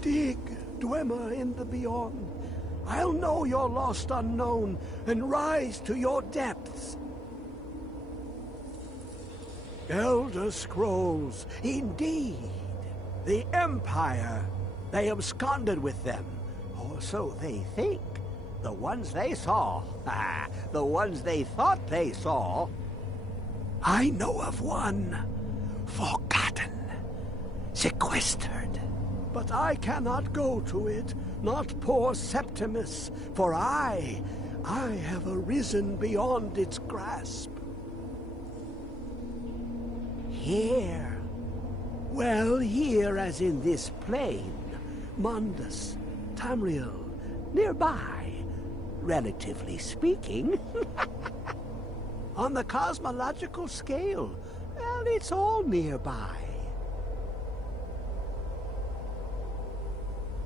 Dig, Dwemer in the beyond. I'll know your lost unknown and rise to your depths. Elder Scrolls, indeed. The Empire. They absconded with them, or so they think. The ones they saw. The ones they thought they saw. I know of one. Forgotten. Sequestered. But I cannot go to it, not poor Septimus, for I have arisen beyond its grasp. Here. Well, here as in this plain. Mundus, Tamriel, nearby, relatively speaking. On the cosmological scale, well, it's all nearby.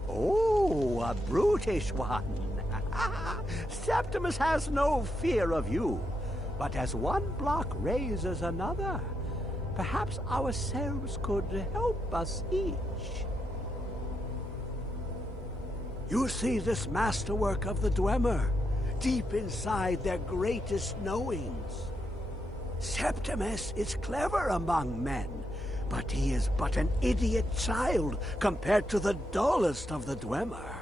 Oh, a brutish one. Septimus has no fear of you, but as one block raises another, perhaps ourselves could help us each. You see this masterwork of the Dwemer, deep inside their greatest knowings. Septimus is clever among men, but he is but an idiot child compared to the dullest of the Dwemer.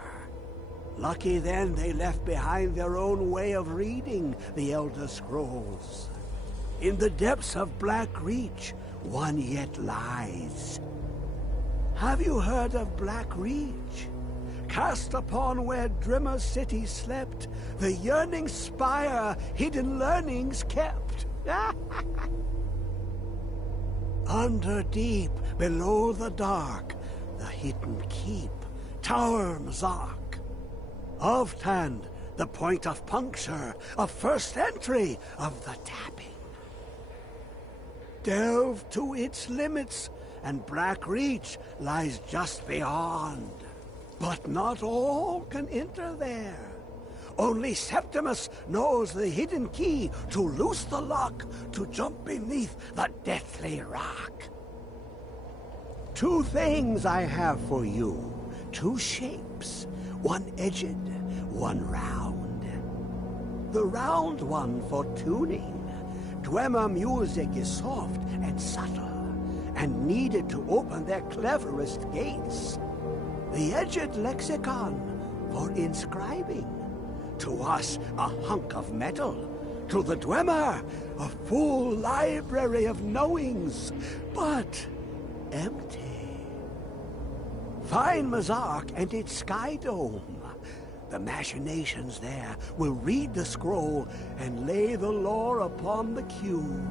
Lucky then they left behind their own way of reading the Elder Scrolls. In the depths of Black Reach, one yet lies. Have you heard of Black Reach? Cast upon where Drimmer's city slept, the yearning spire hidden learnings kept. Under deep, below the dark, the hidden keep, Tower Mazark. Of Tand, the point of puncture, of first entry, of the tapping. Delve to its limits, and Black Reach lies just beyond. But not all can enter there. Only Septimus knows the hidden key to loose the lock, to jump beneath the deathly rock. Two things I have for you, two shapes, one edged, one round. The round one for tuning. Dwemer music is soft and subtle, and needed to open their cleverest gates. The edged lexicon for inscribing. To us, a hunk of metal. To the Dwemer, a full library of knowings, but empty. Find Mazark and its sky dome. The machinations there will read the scroll and lay the lore upon the cube.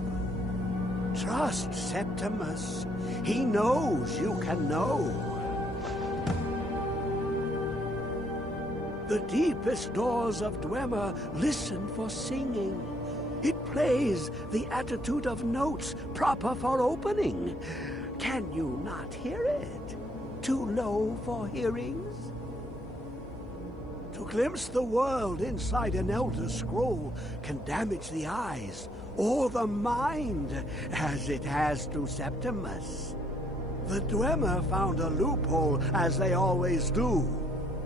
Trust Septimus. He knows you can know. The deepest doors of Dwemer listen for singing. It plays the attitude of notes proper for opening. Can you not hear it? Too low for hearings? To glimpse the world inside an Elder Scroll can damage the eyes or the mind, as it has to Septimus. The Dwemer found a loophole, as they always do,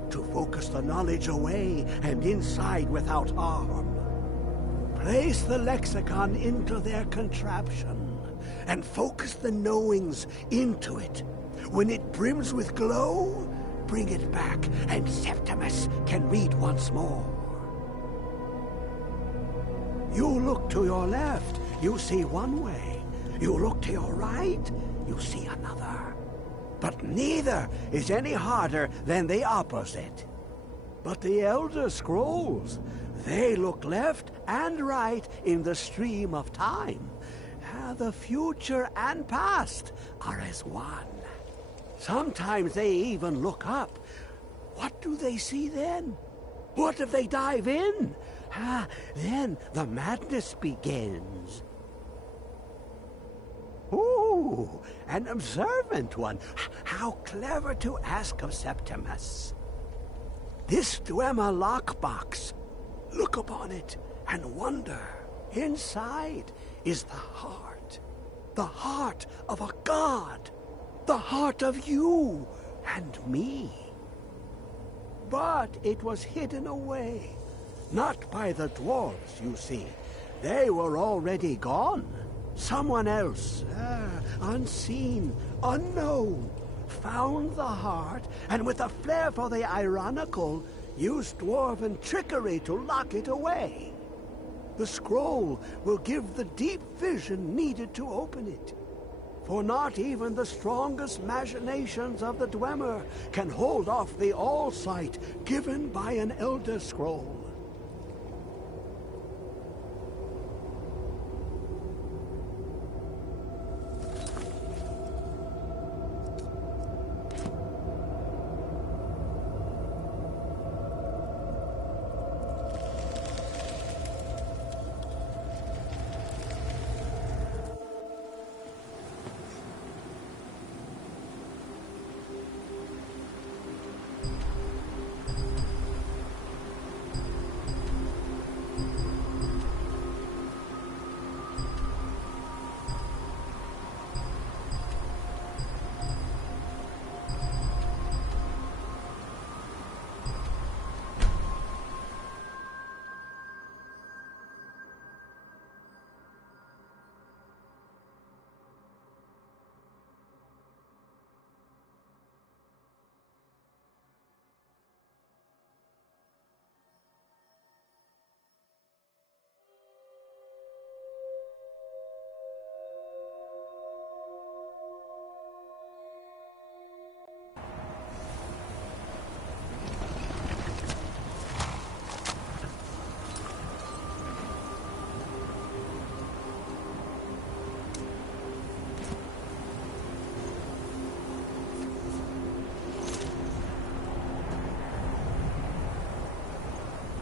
to focus the knowledge away and inside without harm. Place the lexicon into their contraption, and focus the knowings into it. When it brims with glow, bring it back, and Septimus can read once more. You look to your left, you see one way. You look to your right, you see another. But neither is any harder than the opposite. But the Elder Scrolls, they look left and right in the stream of time. The future and past are as one. Sometimes they even look up. What do they see then? What if they dive in? Then the madness begins. Ooh, an observant one. How clever to ask of Septimus. This Dwemer lockbox. Look upon it and wonder. Inside is the heart. The heart of a god. The heart of you and me. But it was hidden away. Not by the dwarves, you see. They were already gone. Someone else, unseen, unknown, found the heart, and with a flair for the ironical, used dwarven trickery to lock it away. The scroll will give the deep vision needed to open it. For not even the strongest machinations of the Dwemer can hold off the all-sight given by an Elder Scroll.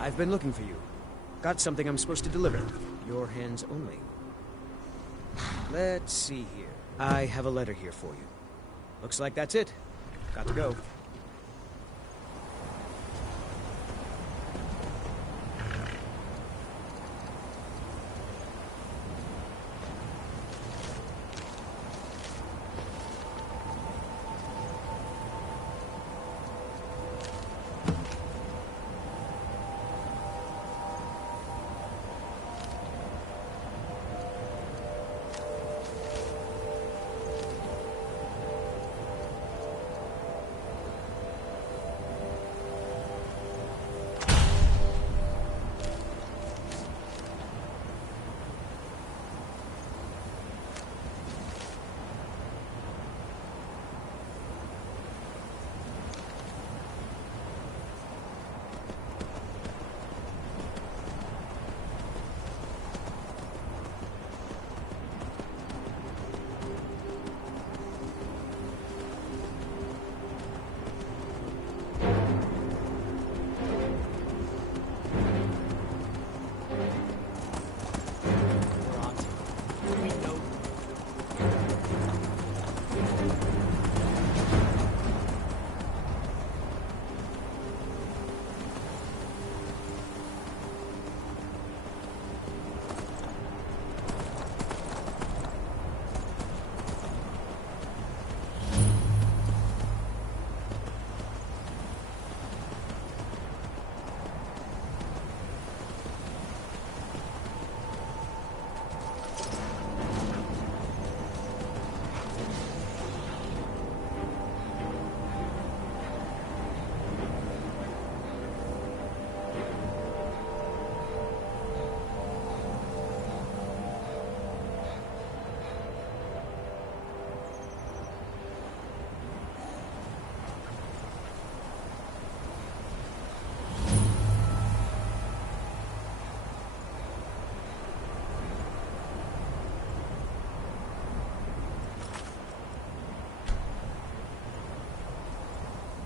I've been looking for you. Got something I'm supposed to deliver. Your hands only. Let's see here. I have a letter here for you. Looks like that's it. Got to go.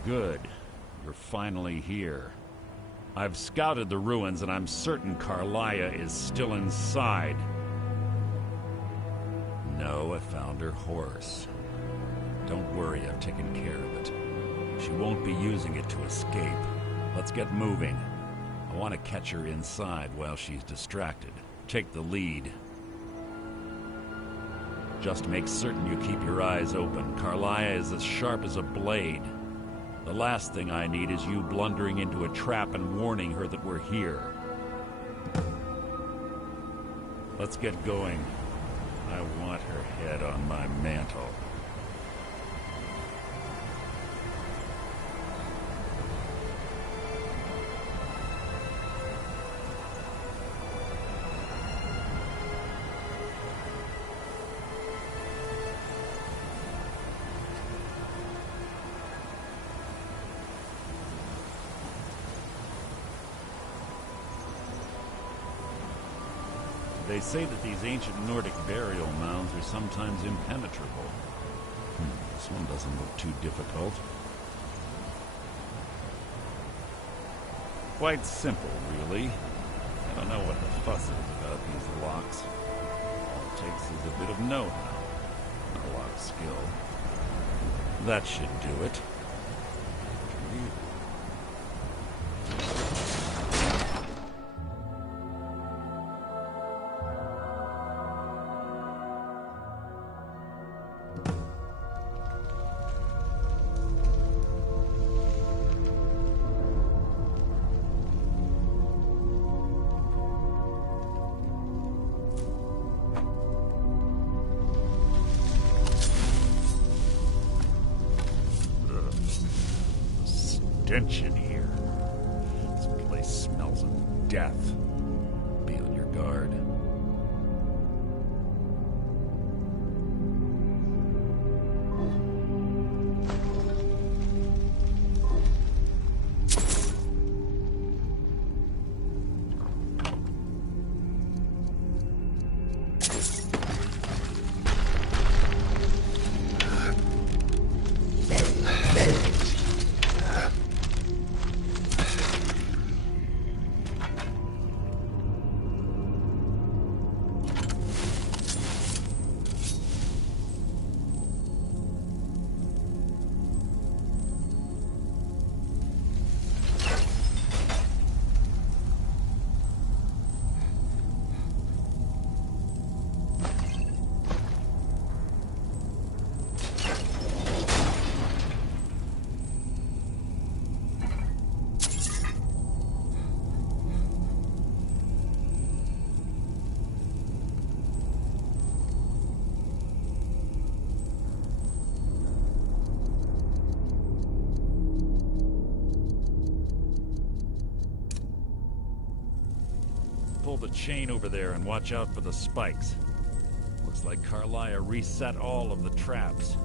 Good. You're finally here. I've scouted the ruins and I'm certain Carlia is still inside. No, I found her horse. Don't worry, I've taken care of it. She won't be using it to escape. Let's get moving. I want to catch her inside while she's distracted. Take the lead. Just make certain you keep your eyes open. Carlia is as sharp as a blade. The last thing I need is you blundering into a trap and warning her that we're here. Let's get going. I want her head on my mantle. They say that these ancient Nordic burial mounds are sometimes impenetrable. This one doesn't look too difficult. Quite simple, really. I don't know what the fuss is about these locks. All it takes is a bit of know-how, not a lot of skill. That should do it. Stench in here. This place smells of death. Be on your guard. Pull the chain over there and watch out for the spikes. Looks like Carlia reset all of the traps.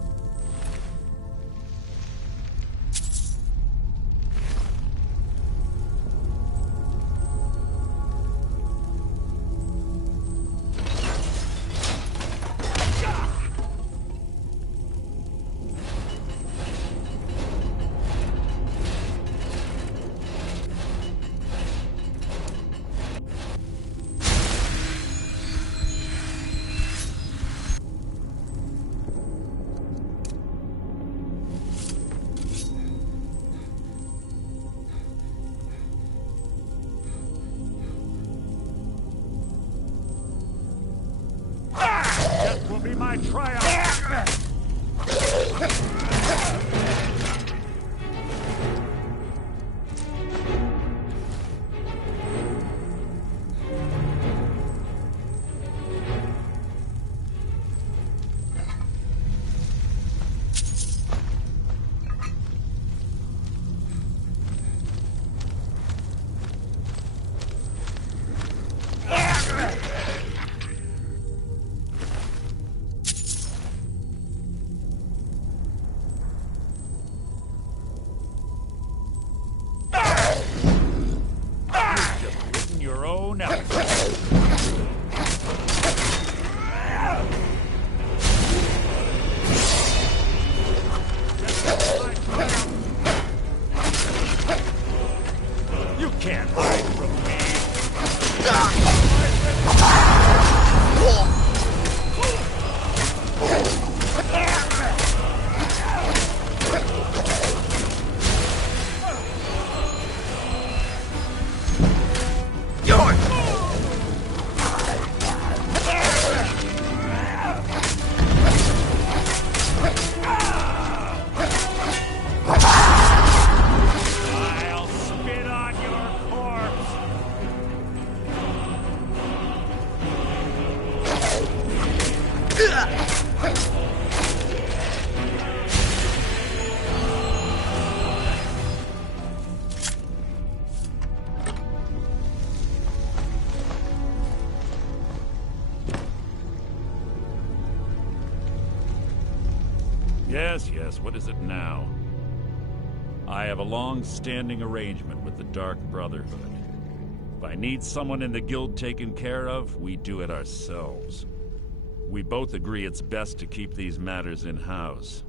Will be my triumph. Yes, what is it now? I have a long-standing arrangement with the Dark Brotherhood. If I need someone in the guild taken care of, we do it ourselves. We both agree it's best to keep these matters in-house.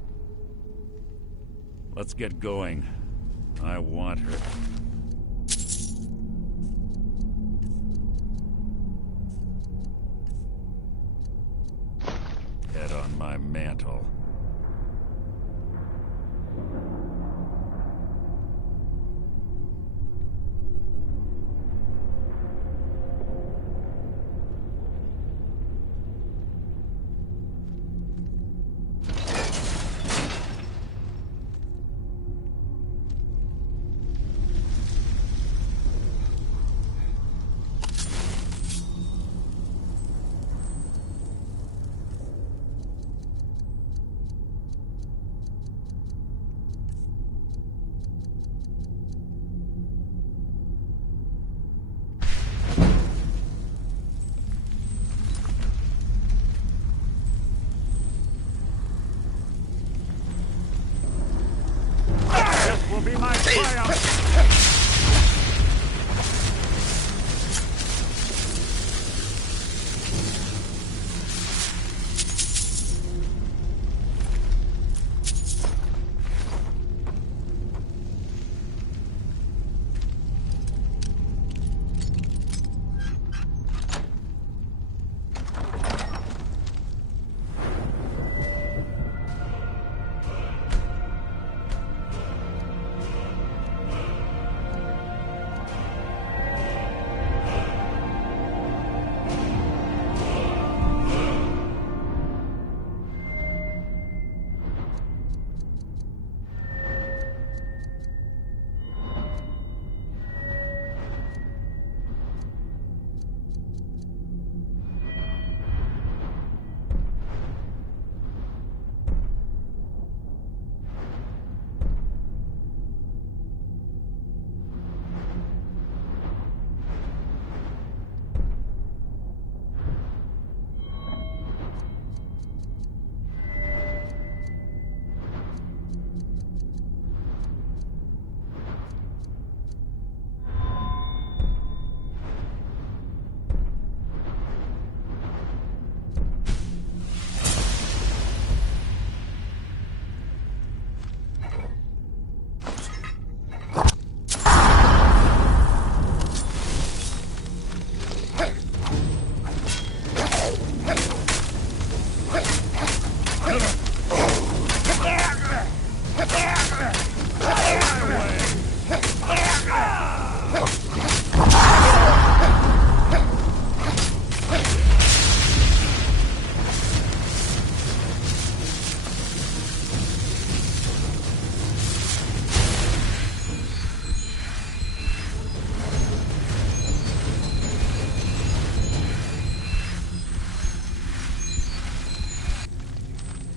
Let's get going. I want her. Head on my mantle. Will be my triumph!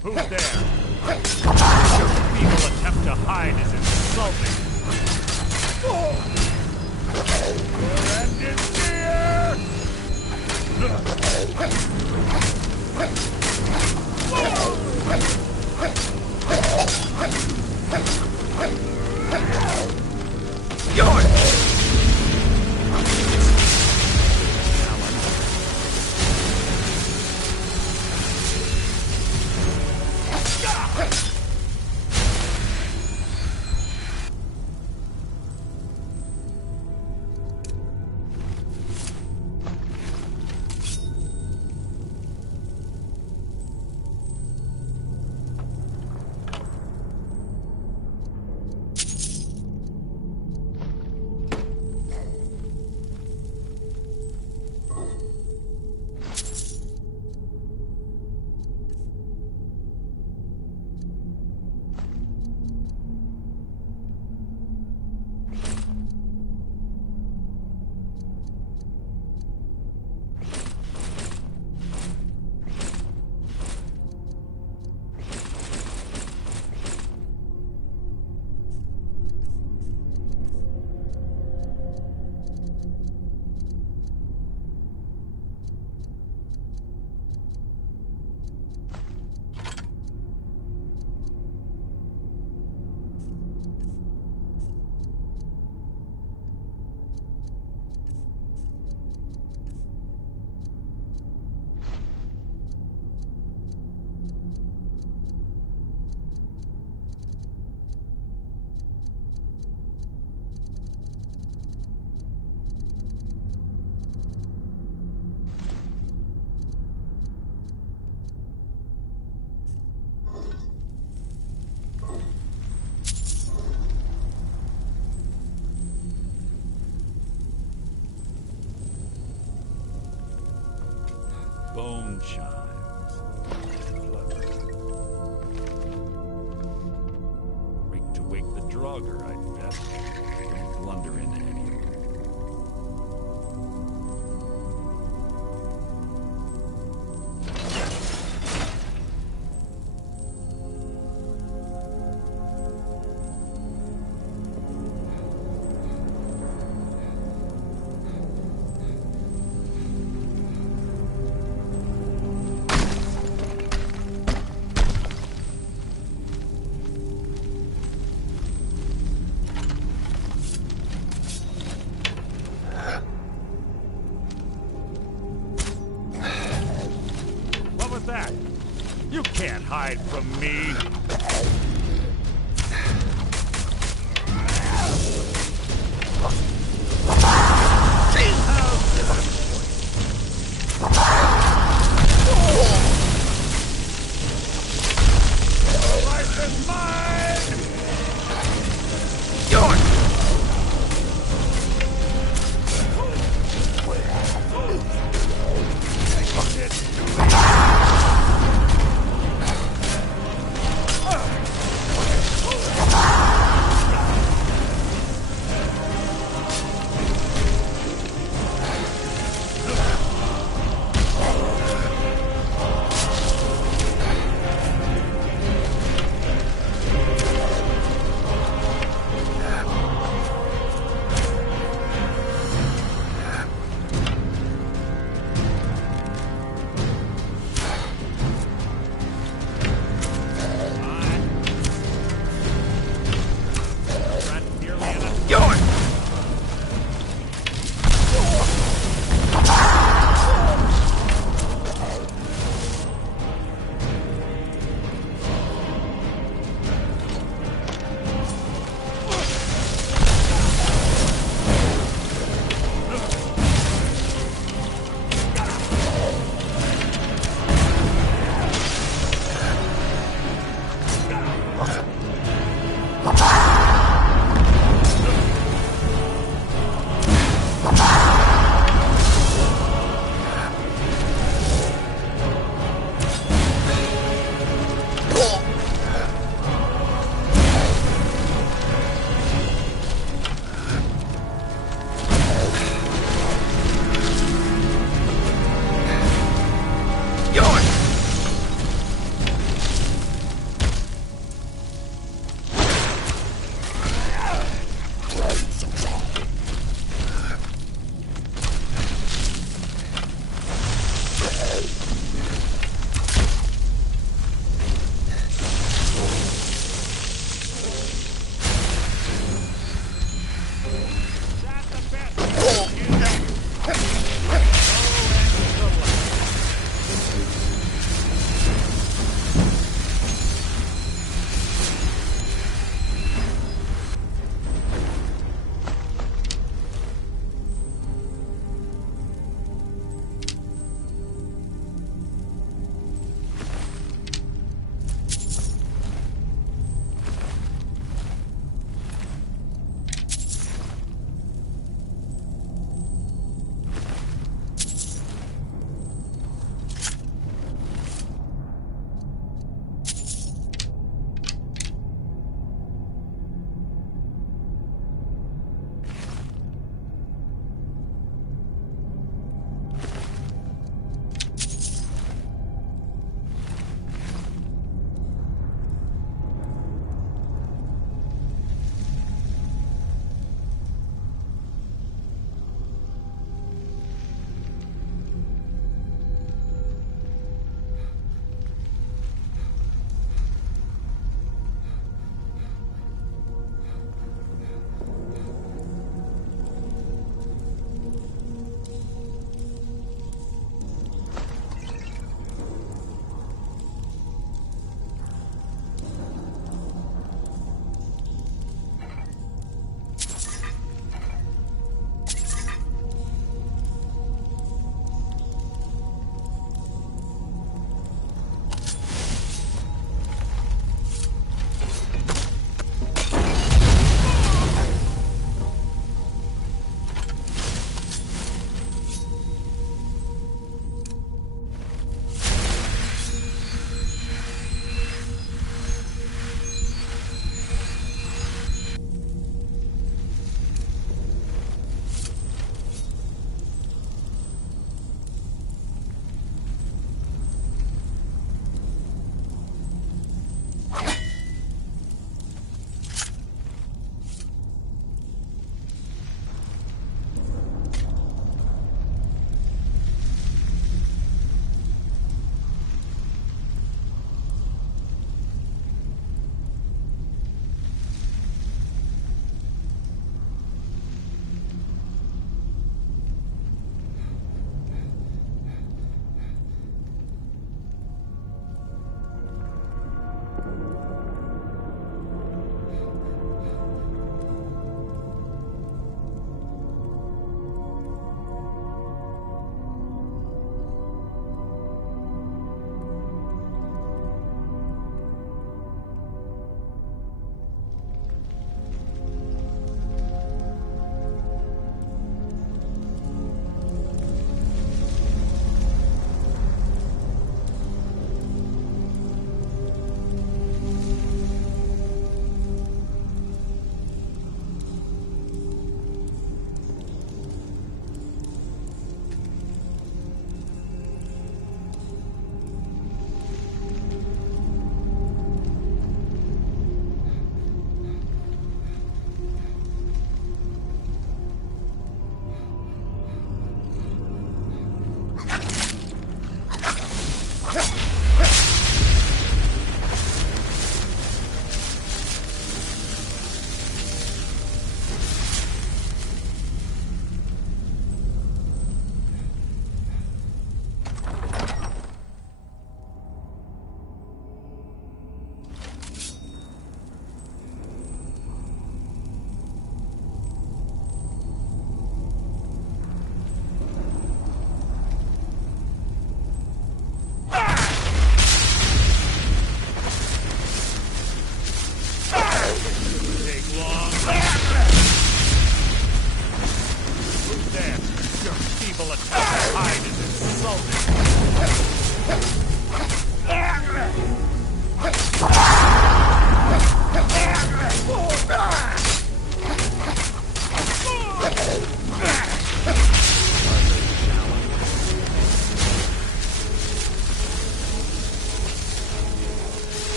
Who's there? Your feeble attempt to hide is insulting. Your end is near! Draugr, I bet. Don't blunder into any of them. That? You can't hide from me! Life is mine! Yours!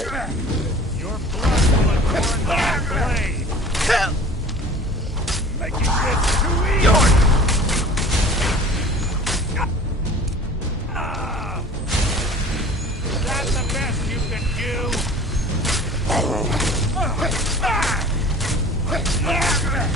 Your blood will adorn that blade! Making this too easy! Is that the best you can do? Nothing!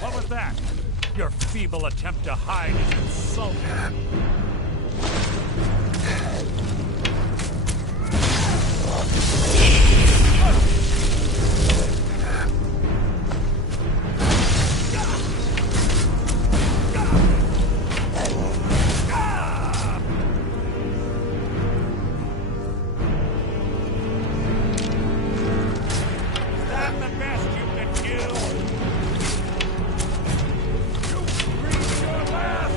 What was that? Your feeble attempt to hide is insulting. Is that the best you can do? You breathe your last!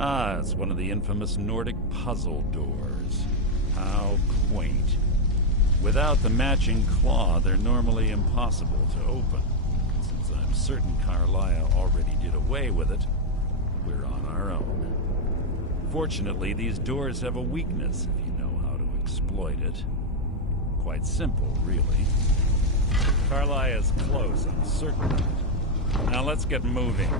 Ah, it's one of the infamous Nordic puzzle doors. How quaint. Without the matching claw, they're normally impossible to open. Since I'm certain Carlia already did away with it, we're on our own. Fortunately, these doors have a weakness if you know how to exploit it. Quite simple, really. Carlia is close, I'm certain of it. Now let's get moving.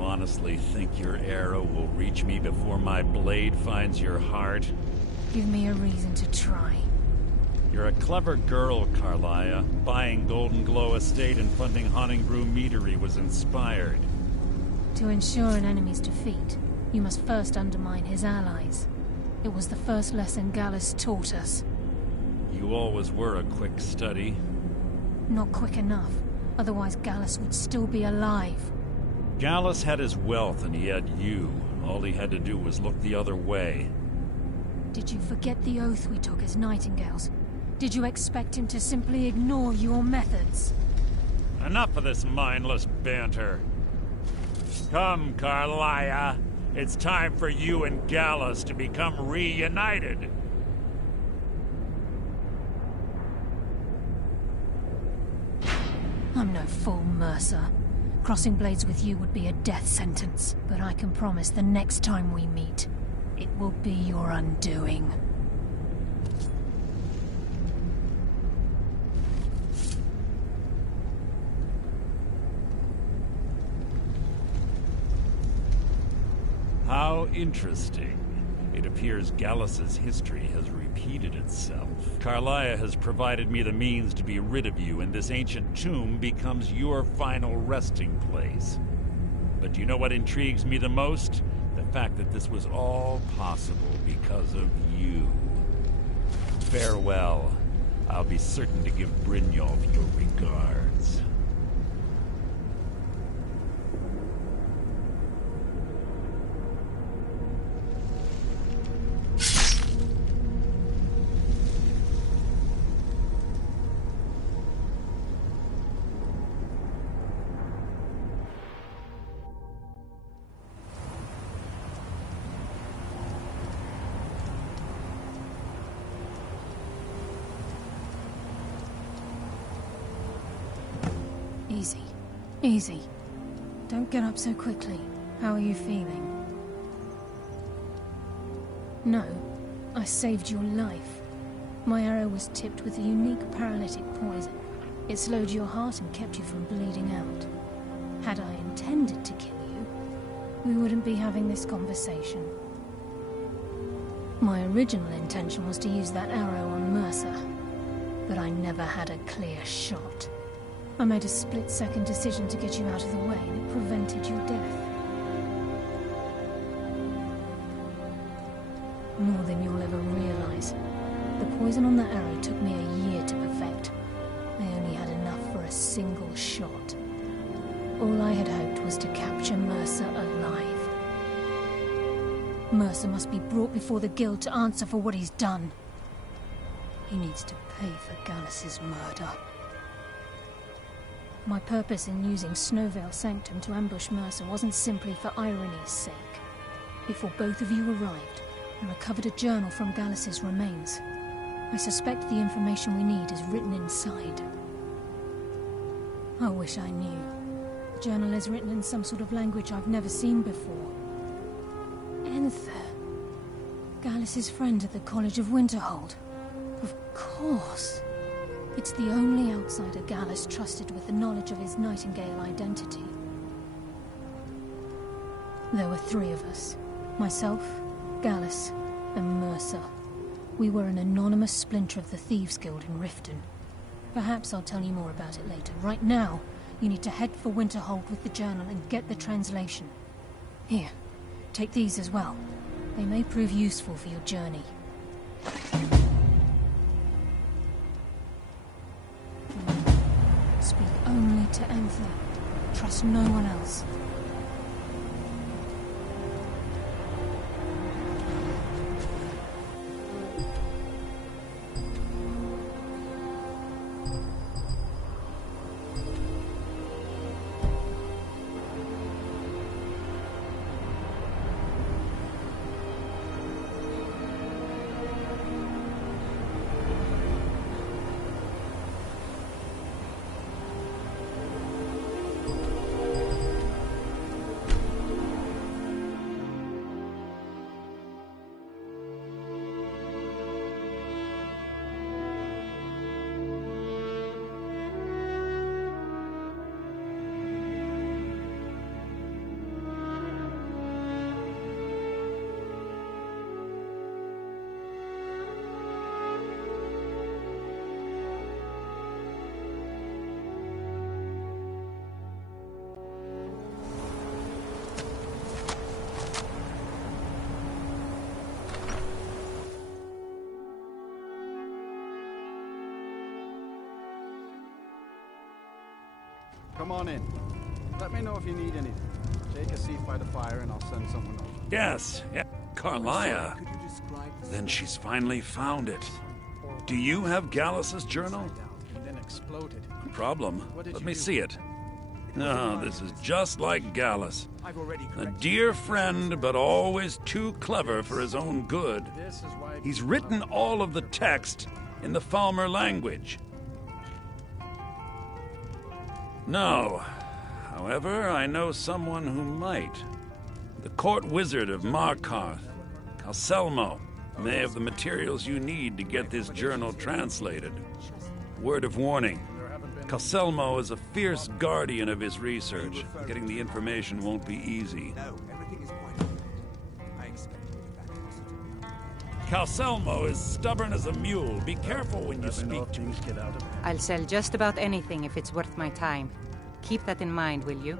Honestly think your arrow will reach me before my blade finds your heart? Give me a reason to try. You're a clever girl, Carlia. Buying Golden Glow Estate and funding Haunting Brew Meadery was inspired. To ensure an enemy's defeat, you must first undermine his allies. It was the first lesson Gallus taught us. You always were a quick study. Not quick enough, otherwise Gallus would still be alive. Gallus had his wealth and he had you. All he had to do was look the other way. Did you forget the oath we took as Nightingales? Did you expect him to simply ignore your methods? Enough of this mindless banter. Come, Carlia. It's time for you and Gallus to become reunited. I'm no fool, Mercer. Crossing blades with you would be a death sentence, but I can promise the next time we meet, it will be your undoing. How interesting. It appears Gallus's history has repeated itself. Carlia has provided me the means to be rid of you, and this ancient tomb becomes your final resting place. But do you know what intrigues me the most? The fact that this was all possible because of you. Farewell. I'll be certain to give Brynjolf your regards. Easy. Easy. Don't get up so quickly. How are you feeling? No. I saved your life. My arrow was tipped with a unique paralytic poison. It slowed your heart and kept you from bleeding out. Had I intended to kill you, we wouldn't be having this conversation. My original intention was to use that arrow on Mercer, but I never had a clear shot. I made a split-second decision to get you out of the way, and it prevented your death. More than you'll ever realize. The poison on that arrow took me a year to perfect. I only had enough for a single shot. All I had hoped was to capture Mercer alive. Mercer must be brought before the Guild to answer for what he's done. He needs to pay for Gallus's murder. My purpose in using Snowveil Sanctum to ambush Mercer wasn't simply for irony's sake. Before both of you arrived, I recovered a journal from Gallus's remains. I suspect the information we need is written inside. I wish I knew. The journal is written in some sort of language I've never seen before. Enther. Gallus's friend at the College of Winterhold. Of course. It's the only outsider Gallus trusted with the knowledge of his Nightingale identity. There were 3 of us. Myself, Gallus, and Mercer. We were an anonymous splinter of the Thieves Guild in Riften. Perhaps I'll tell you more about it later. Right now, you need to head for Winterhold with the journal and get the translation. Here, take these as well. They may prove useful for your journey. Speak only to Enther. Trust no one else. Come on in. Let me know if you need anything. Take a seat by the fire and I'll send someone over. Yes, yeah. Carlia. Could you describe the Then she's finally found it. Do you have Gallus's journal? And then exploded. No problem. What did Let you me do? see it. No, this is just like Gallus. I've already A corrected. dear friend, but always too clever for his own good. This is why He's written all of the text in the Falmer language. No. However, I know someone who might. The court wizard of Markarth, Calselmo, may have the materials you need to get this journal translated. Word of warning. Calselmo is a fierce guardian of his research. Getting the information won't be easy. No, everything is quite. I expect to be back. Calselmo is stubborn as a mule. Be careful when you Let me know speak if to him. things get out of hand. I'll sell just about anything if it's worth my time. Keep that in mind, will you?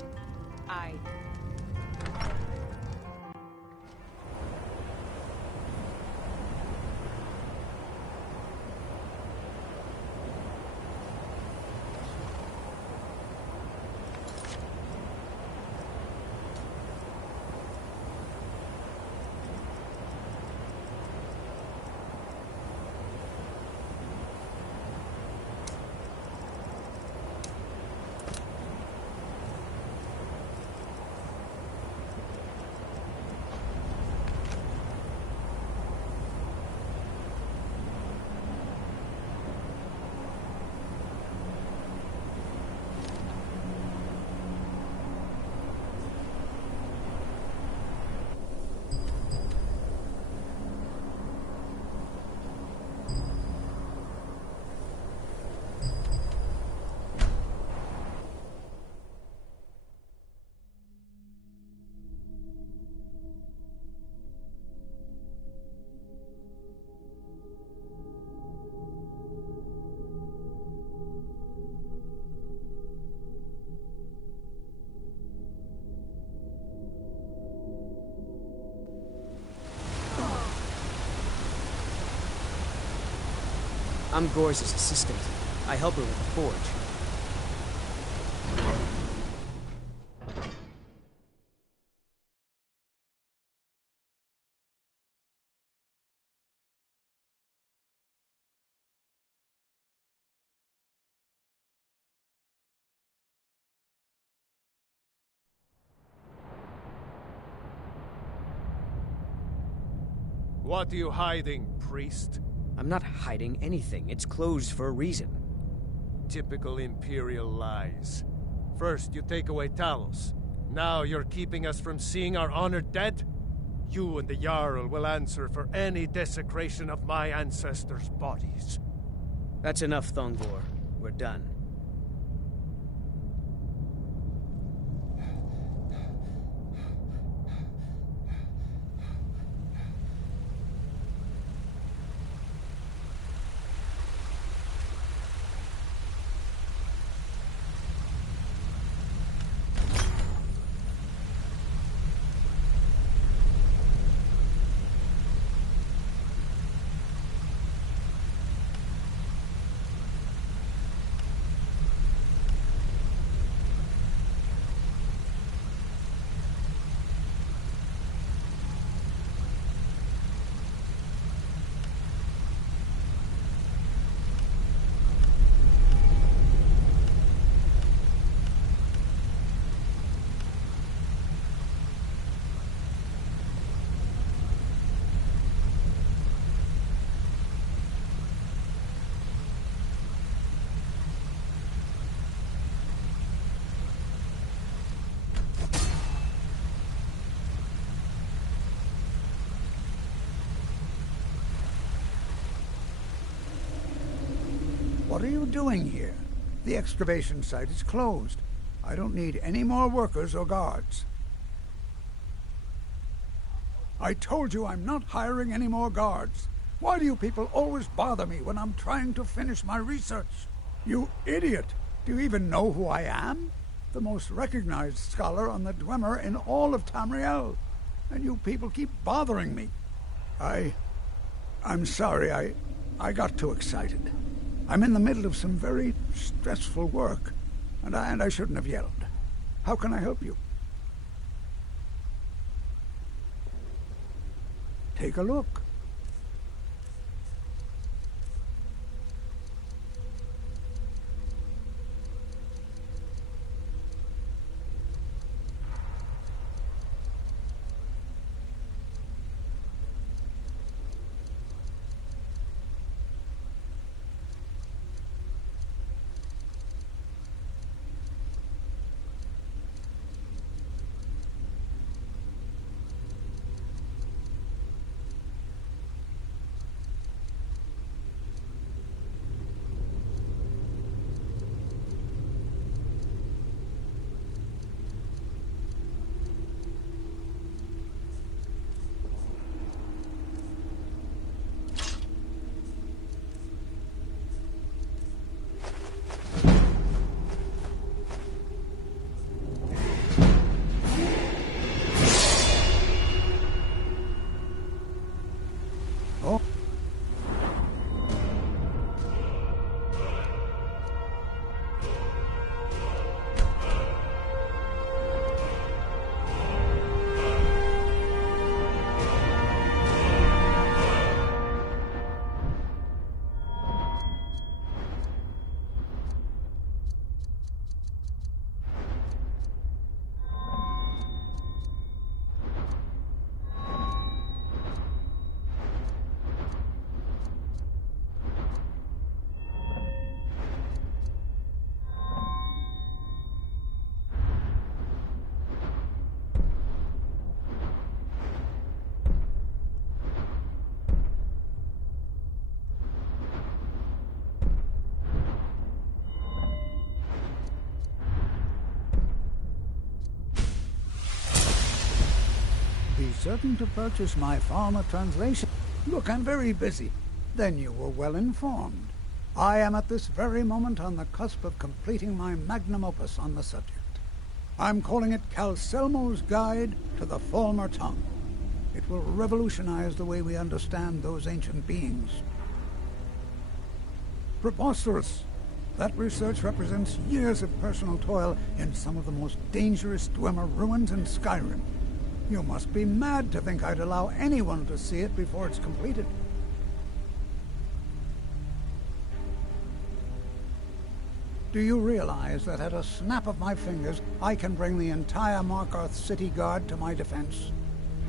I'm Gore's assistant. I help her with the forge. What are you hiding, priest? I'm not hiding anything. It's closed for a reason. Typical Imperial lies. First, you take away Talos. Now you're keeping us from seeing our honored dead? You and the Jarl will answer for any desecration of my ancestors' bodies. That's enough, Thongvor. We're done. What are you doing here? The excavation site is closed. I don't need any more workers or guards. I told you I'm not hiring any more guards. Why do you people always bother me when I'm trying to finish my research? You idiot! Do you even know who I am? The most recognized scholar on the Dwemer in all of Tamriel. And you people keep bothering me. I'm sorry, I got too excited. I'm in the middle of some very stressful work. And I shouldn't have yelled. How can I help you? Take a look. Be certain to purchase my farmer translation. Look, I'm very busy. Then you were well informed. I am at this very moment on the cusp of completing my magnum opus on the subject. I'm calling it Calcelmo's Guide to the Falmer Tongue. It will revolutionize the way we understand those ancient beings. Preposterous! That research represents years of personal toil in some of the most dangerous Dwemer ruins in Skyrim. You must be mad to think I'd allow anyone to see it before it's completed. Do you realize that at a snap of my fingers, I can bring the entire Markarth City Guard to my defense?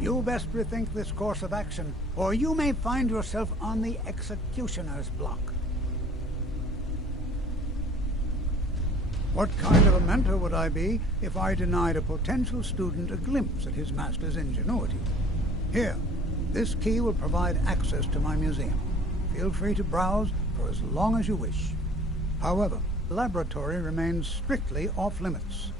You best rethink this course of action, or you may find yourself on the executioner's block. What kind of a mentor would I be if I denied a potential student a glimpse at his master's ingenuity? Here, this key will provide access to my museum. Feel free to browse for as long as you wish. However, the laboratory remains strictly off-limits.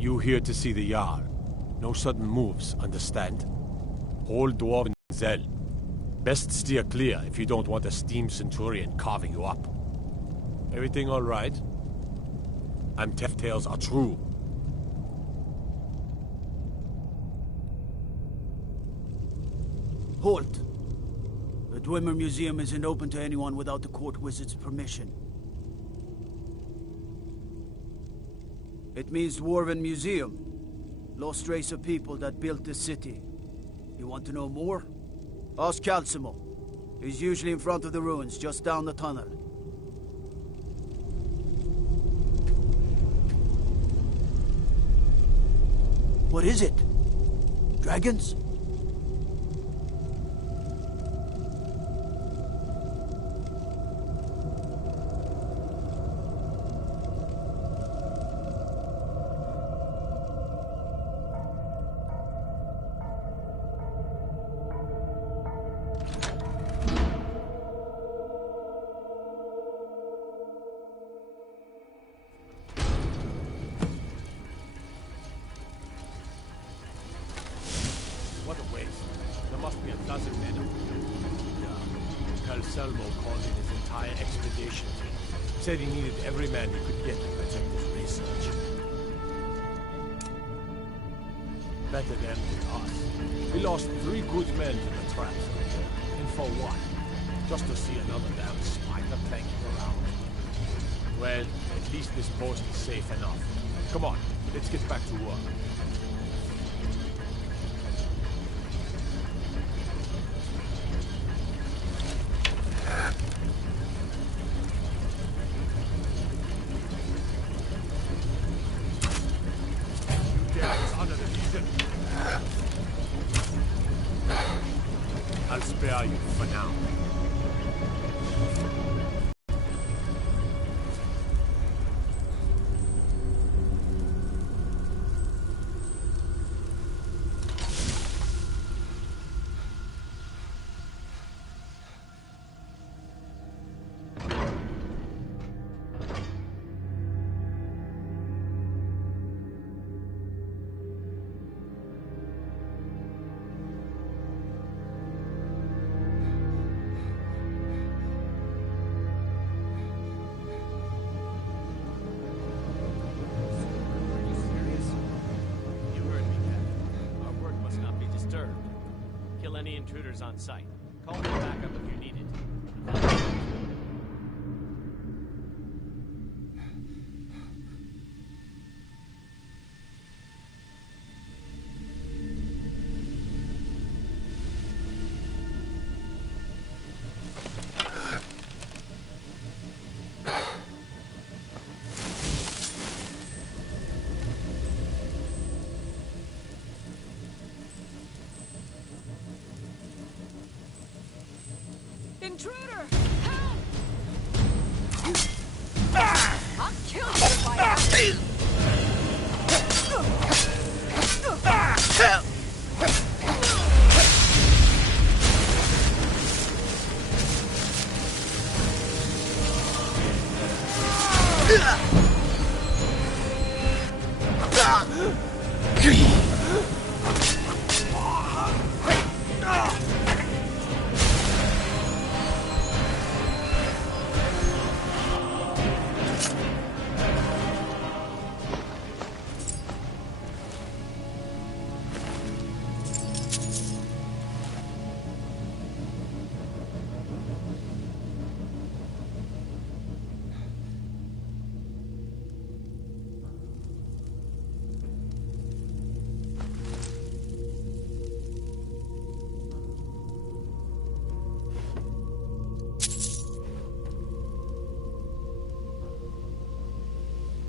You here to see the Jarl. No sudden moves, understand? Hold Dwarven Zell. Best steer clear if you don't want a steam centurion carving you up. Everything all right? I'm tales are true. Halt! The Dwemer Museum isn't open to anyone without the court wizard's permission. It means Dwarven Museum. Lost race of people that built this city. You want to know more? Ask Calcelmo. He's usually in front of the ruins, just down the tunnel. What is it? Dragons? must be a dozen men up there. Yeah. Calselmo called in his entire expedition team. Said he needed every man he could get to protect his research. Better them than us. We lost 3 good men to the traps. And for what? Just to see another damn spider clanking around. Well, at least this post is safe enough. Come on, let's get back to work. I'll spare you for now. Intruders on site. Call me backup if you need it. Intruder! Help! I'll kill you if I have to.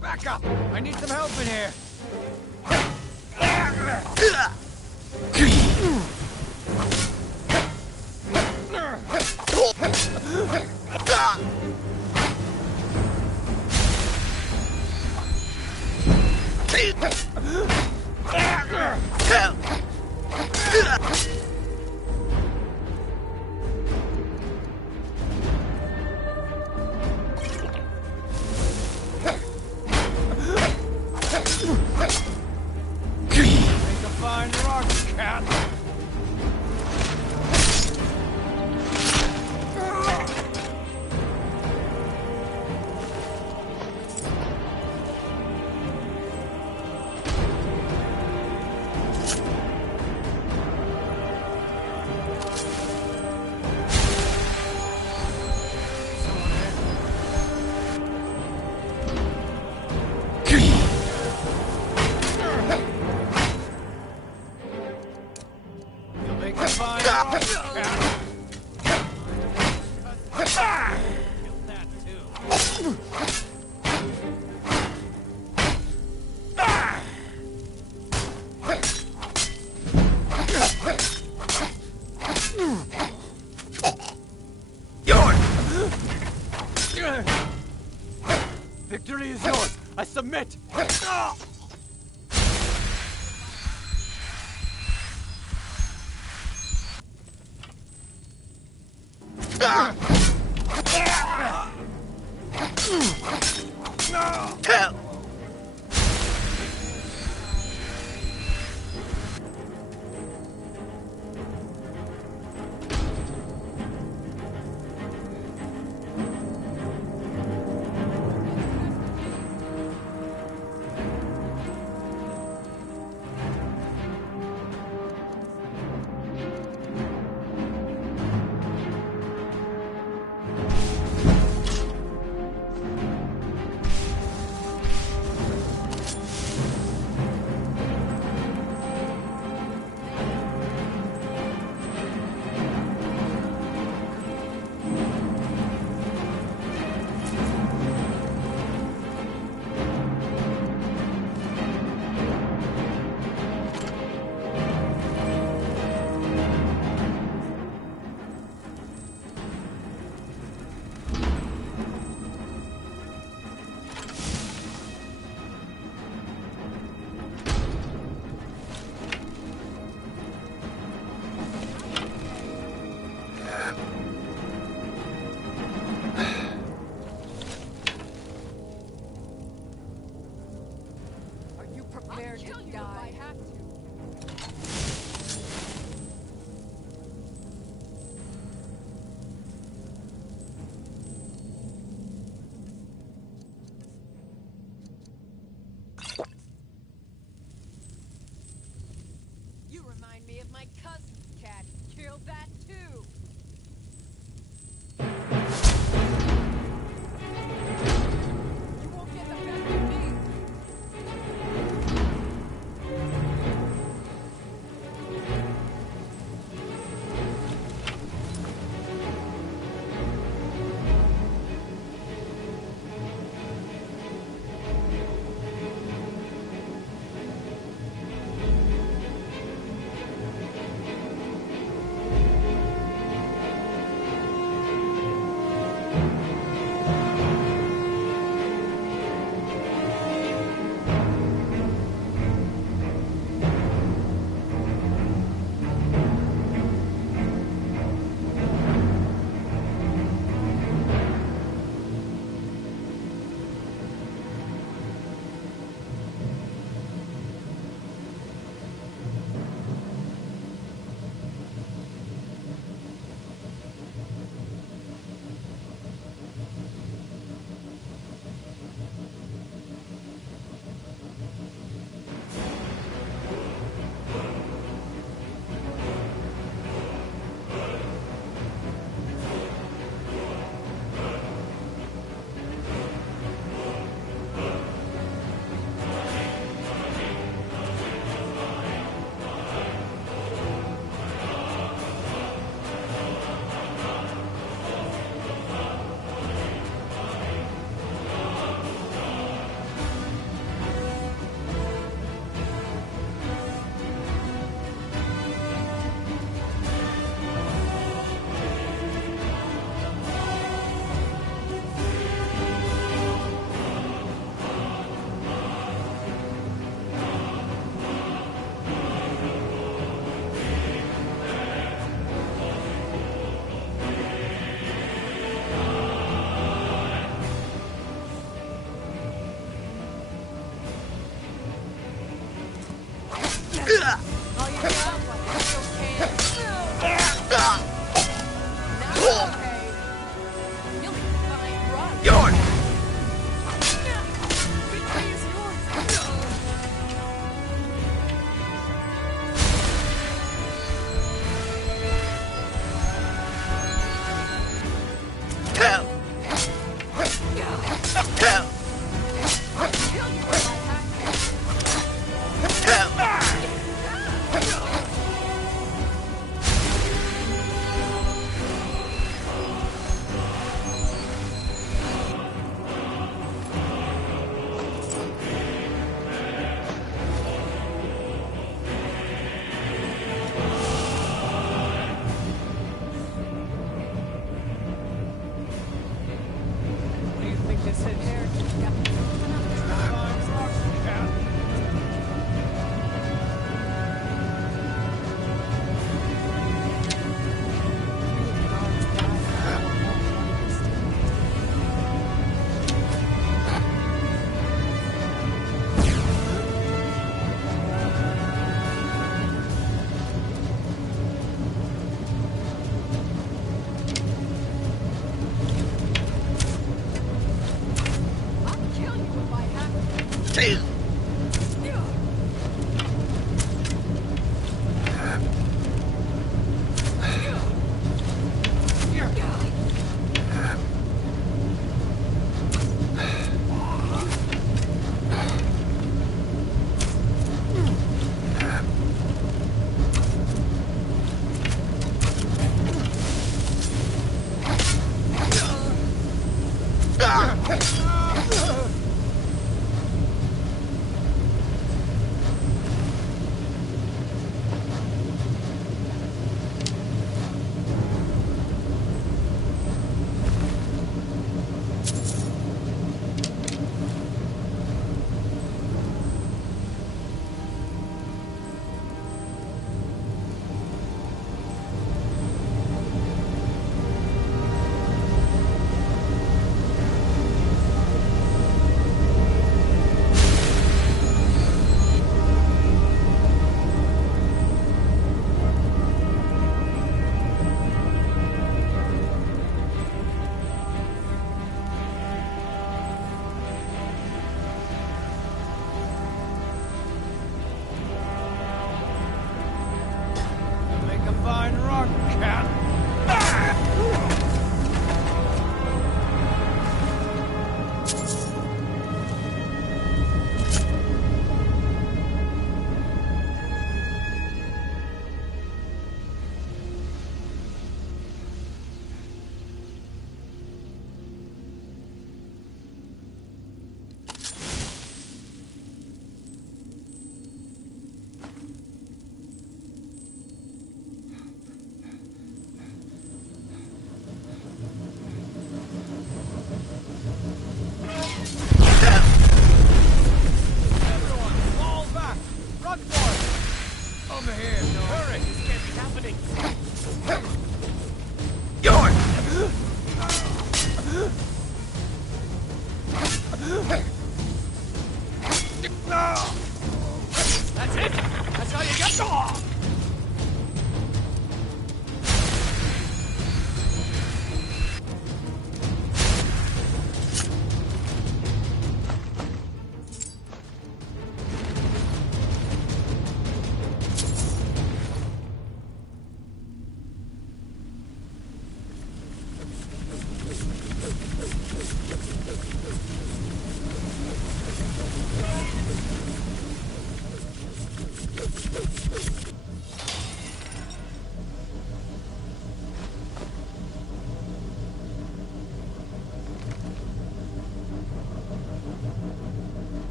Back up! I need some help in here! Victory is yours! I submit!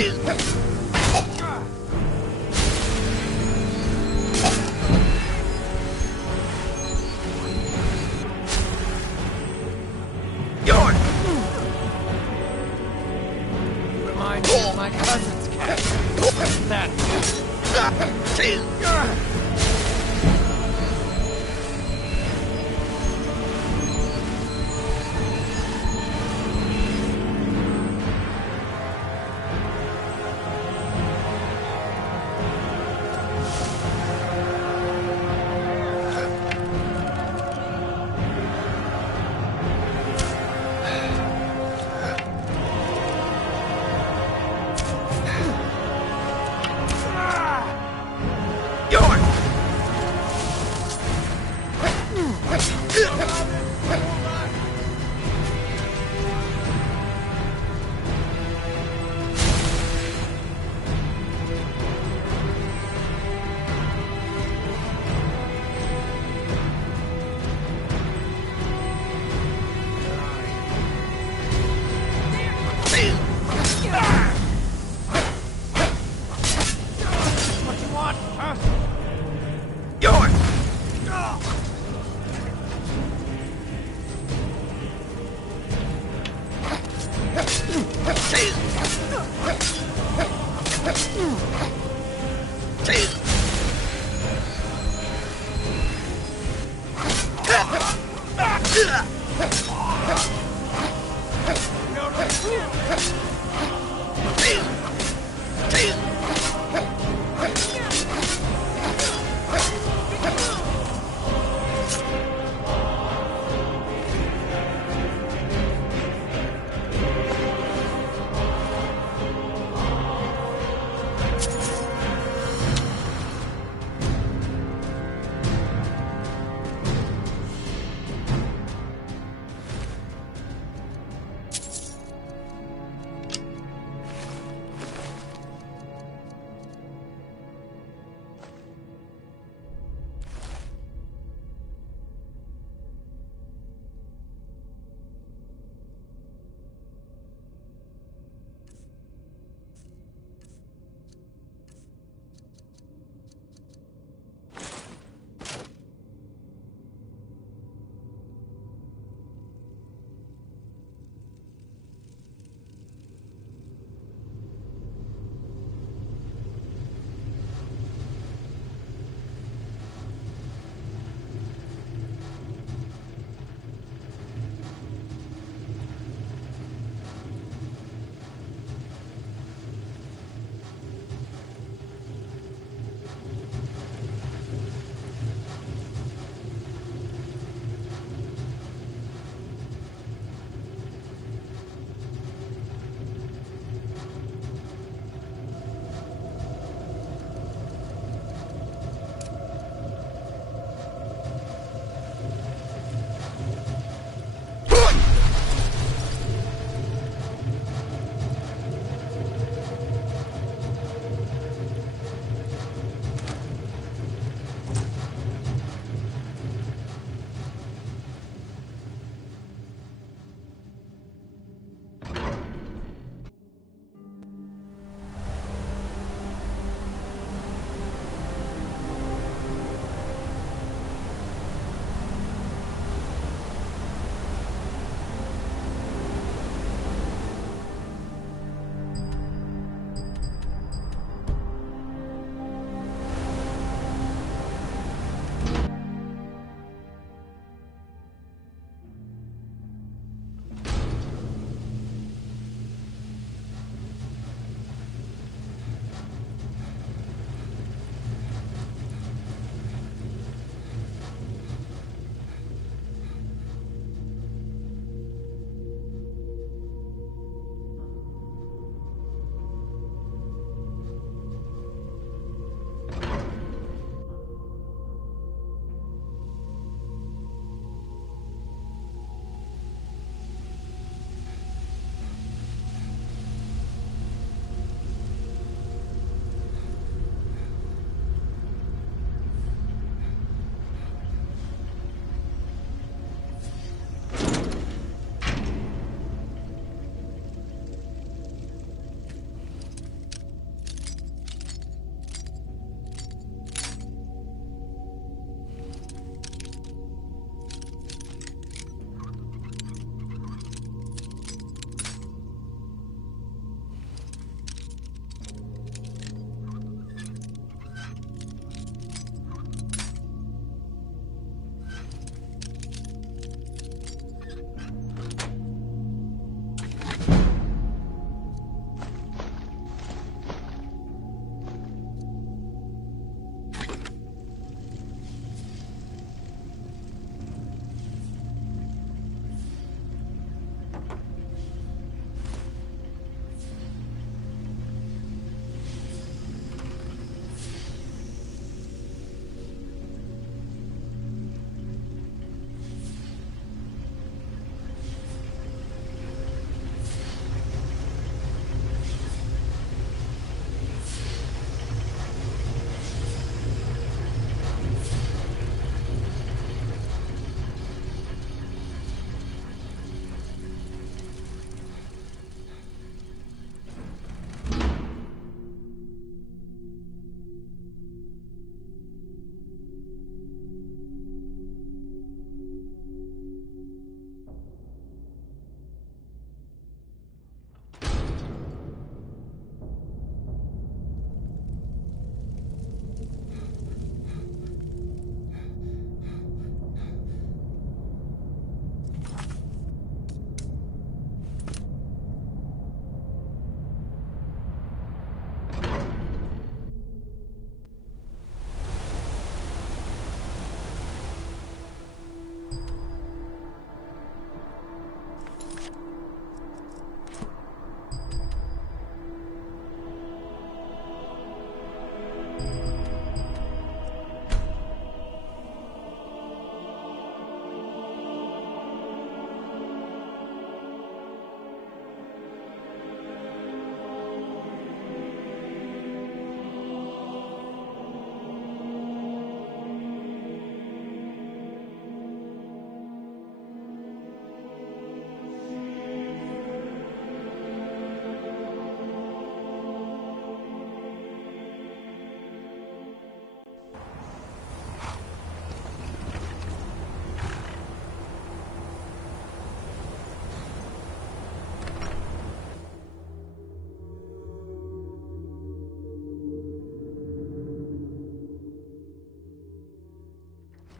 Remind me of my cousin's cat. That.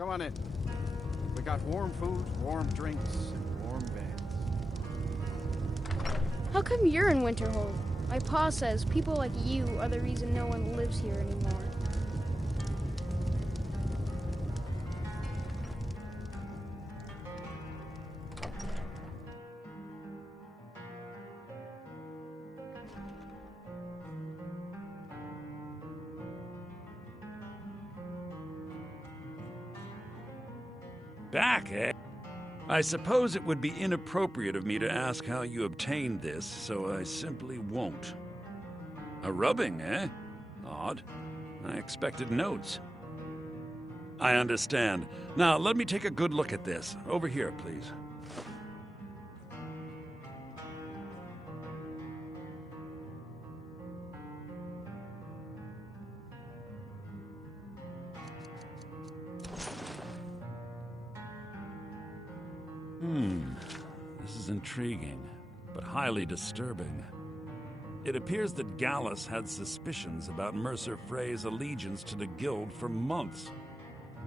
Come on in. We got warm food, warm drinks, and warm beds. How come you're in Winterhold? My pa says people like you are the reason no one lives here anymore. Back, eh? I suppose it would be inappropriate of me to ask how you obtained this, so I simply won't. A rubbing, eh? Odd. I expected notes. I understand. Now, let me take a good look at this. Over here, please. This is intriguing, but highly disturbing. It appears that Gallus had suspicions about Mercer Frey's allegiance to the Guild for months.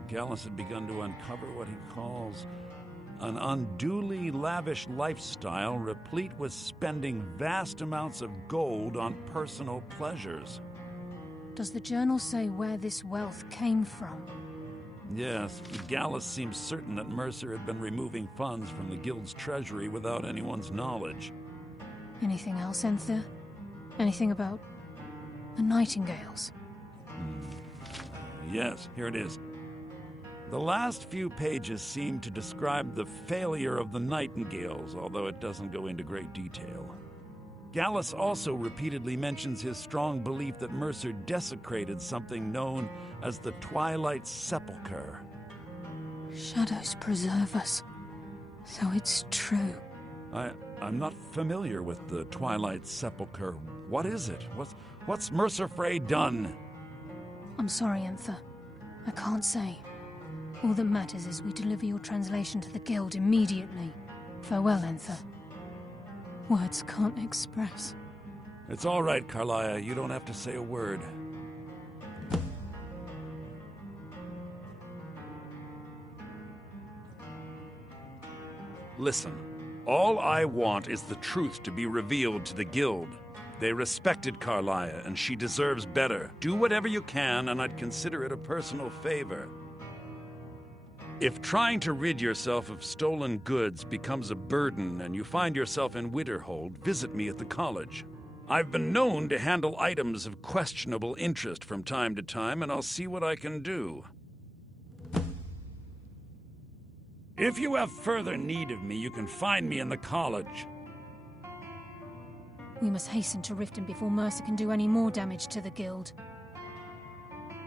Gallus had begun to uncover what he calls an unduly lavish lifestyle replete with spending vast amounts of gold on personal pleasures. Does the journal say where this wealth came from? Yes, Gallus seems certain that Mercer had been removing funds from the Guild's treasury without anyone's knowledge. Anything else, Enther? Anything about the Nightingales? Yes, here it is. The last few pages seem to describe the failure of the Nightingales, although it doesn't go into great detail. Gallus also repeatedly mentions his strong belief that Mercer desecrated something known as the Twilight Sepulchre. Shadows preserve us. So it's true. I'm not familiar with the Twilight Sepulchre. What is it? What's Mercer Frey done? I'm sorry, Enther. I can't say. All that matters is we deliver your translation to the Guild immediately. Farewell, Enther. Words can't express. It's all right, Carlia. You don't have to say a word. Listen, all I want is the truth to be revealed to the Guild. They respected Carlia, and she deserves better. Do whatever you can, and I'd consider it a personal favor. If trying to rid yourself of stolen goods becomes a burden and you find yourself in Winterhold, visit me at the college. I've been known to handle items of questionable interest from time to time, and I'll see what I can do. If you have further need of me, you can find me in the college. We must hasten to Riften before Mercer can do any more damage to the Guild.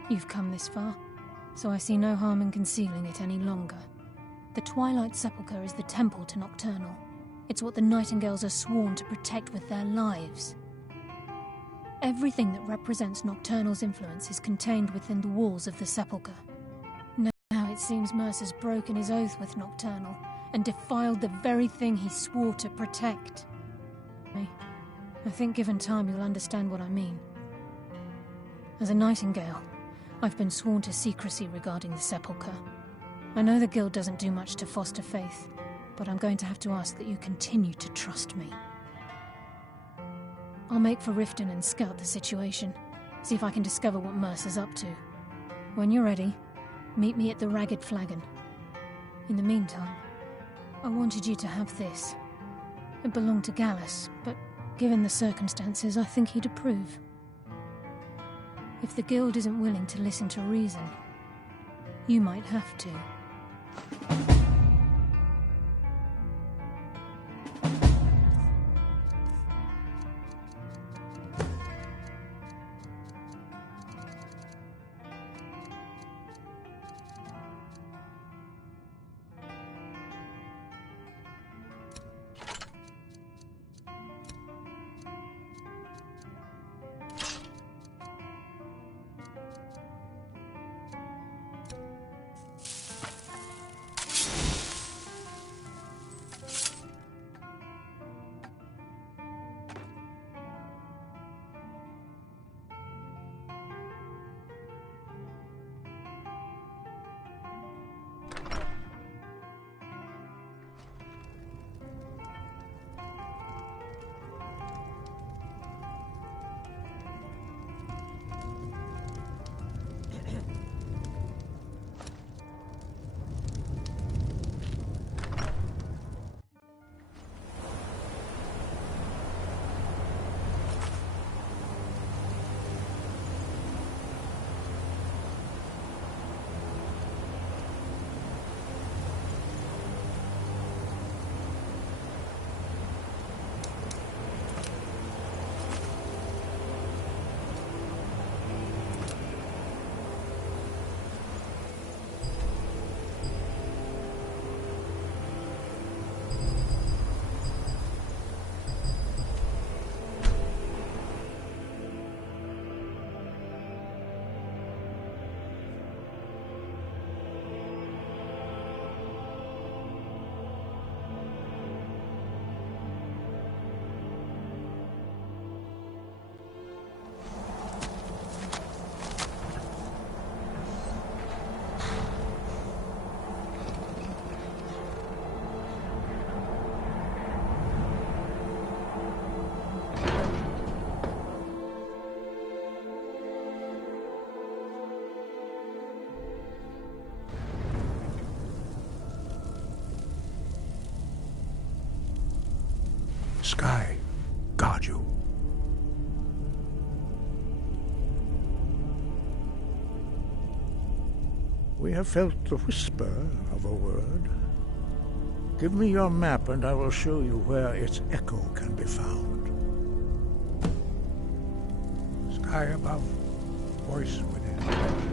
You've come this far, so I see no harm in concealing it any longer. The Twilight Sepulchre is the temple to Nocturnal. It's what the Nightingales are sworn to protect with their lives. Everything that represents Nocturnal's influence is contained within the walls of the Sepulchre. Now it seems Mercer's broken his oath with Nocturnal and defiled the very thing he swore to protect. I think given time you'll understand what I mean. As a Nightingale, I've been sworn to secrecy regarding the Sepulchre. I know the Guild doesn't do much to foster faith, but I'm going to have to ask that you continue to trust me. I'll make for Riften and scout the situation, see if I can discover what Mercer's up to. When you're ready, meet me at the Ragged Flagon. In the meantime, I wanted you to have this. It belonged to Gallus, but given the circumstances, I think he'd approve. If the Guild isn't willing to listen to reason, you might have to. Sky guard you. We have felt the whisper of a word. Give me your map and I will show you where its echo can be found. Sky above, voice within.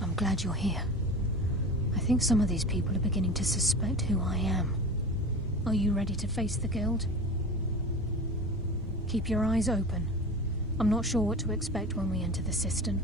I'm glad you're here. I think some of these people are beginning to suspect who I am. Are you ready to face the Guild? Keep your eyes open. I'm not sure what to expect when we enter the cistern.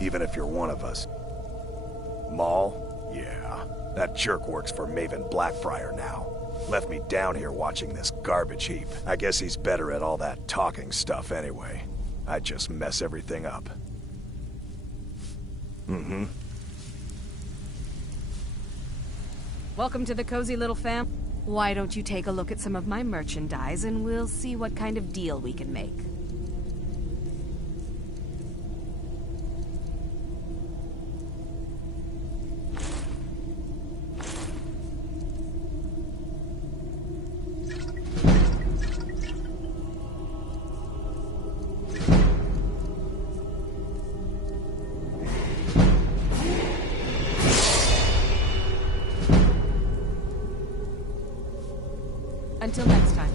Even if you're one of us. Maul? Yeah. That jerk works for Maven Blackfriar now. Left me down here watching this garbage heap. I guess he's better at all that talking stuff anyway. I'd just mess everything up. Mm-hmm. Welcome to the cozy little fam. Why don't you take a look at some of my merchandise and we'll see what kind of deal we can make. Until next time.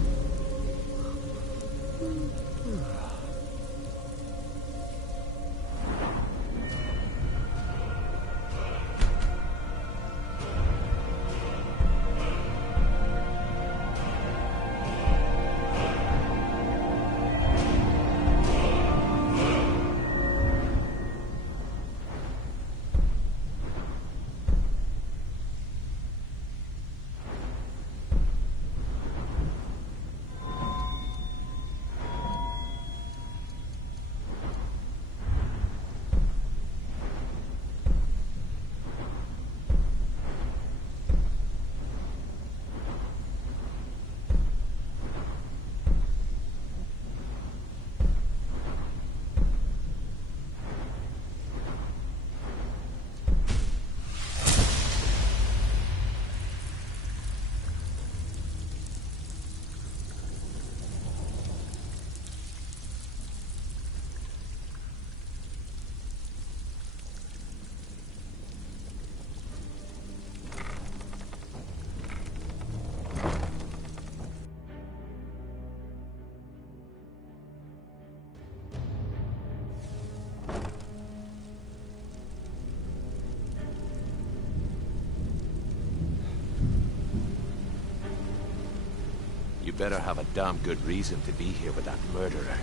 better have a damn good reason to be here with that murderer.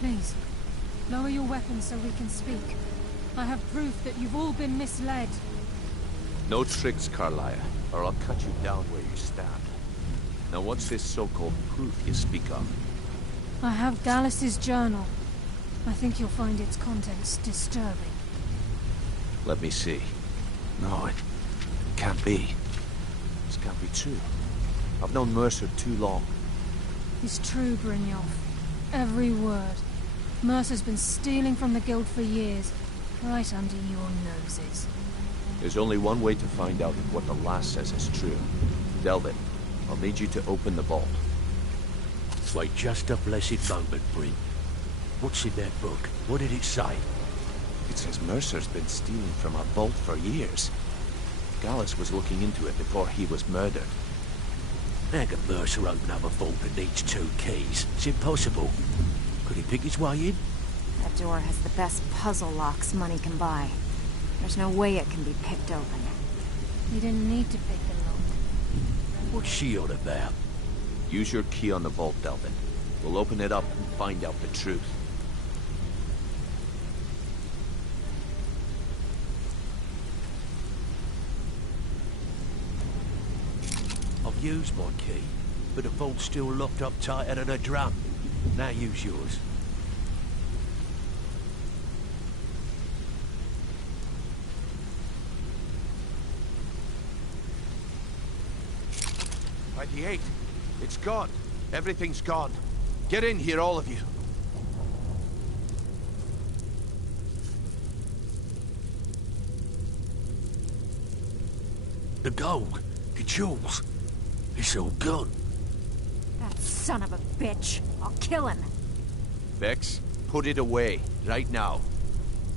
Please, lower your weapons so we can speak. I have proof that you've all been misled. No tricks, Carlia, or I'll cut you down where you stand. Now what's this so-called proof you speak of? I have Gallus's journal. I think you'll find its contents disturbing. Let me see. No, it can't be. This can't be true. I've known Mercer too long. It's true, Brynjolf. Every word. Mercer's been stealing from the Guild for years, right under your noses. There's only one way to find out if what the lass says is true. Delvin, I'll need you to open the vault. Wait just a blessed moment, Bryn. What's in that book? What did it say? It says Mercer's been stealing from our vault for years. Gallus was looking into it before he was murdered. How can Mercer open up a vault that needs 2 keys? It's impossible. Could he pick his way in? That door has the best puzzle locks money can buy. There's no way it can be picked open. You didn't need to pick the lock. What's she on about? Use your key on the vault, Delvin. We'll open it up and find out the truth. I've used my key, but the vault's still locked up tighter than a drum. Now use yours. '98. It's gone. Everything's gone. Get in here, all of you. The gold, the jewels, it's all gone. That son of a bitch. I'll kill him. Vex, put it away, right now.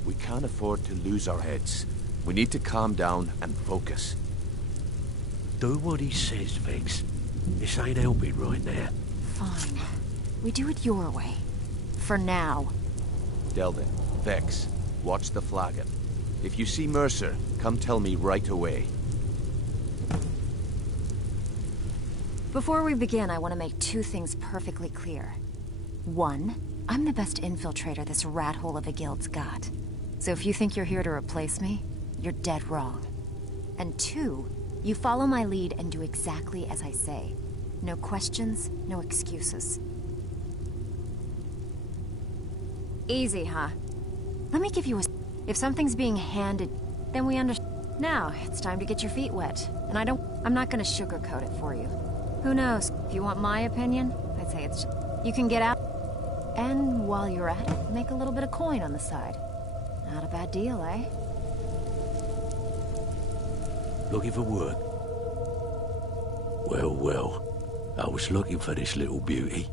We can't afford to lose our heads. We need to calm down and focus. Do what he says, Vex. This ain't helping right now. Fine. We do it your way. For now. Delvin, Vex, watch the flagon. If you see Mercer, come tell me right away. Before we begin, I want to make 2 things perfectly clear. 1, I'm the best infiltrator this rat hole of a guild's got. So if you think you're here to replace me, you're dead wrong. And 2, you follow my lead and do exactly as I say. No questions, no excuses. Easy, huh? Let me give you a... If something's being handed, then we understand. Now, it's time to get your feet wet. And I'm not gonna sugarcoat it for you. Who knows? If you want my opinion, I'd say it's just... You can get out, and while you're at it, make a little bit of coin on the side. Not a bad deal, eh? Looking for work? Well, well. I was looking for this little beauty.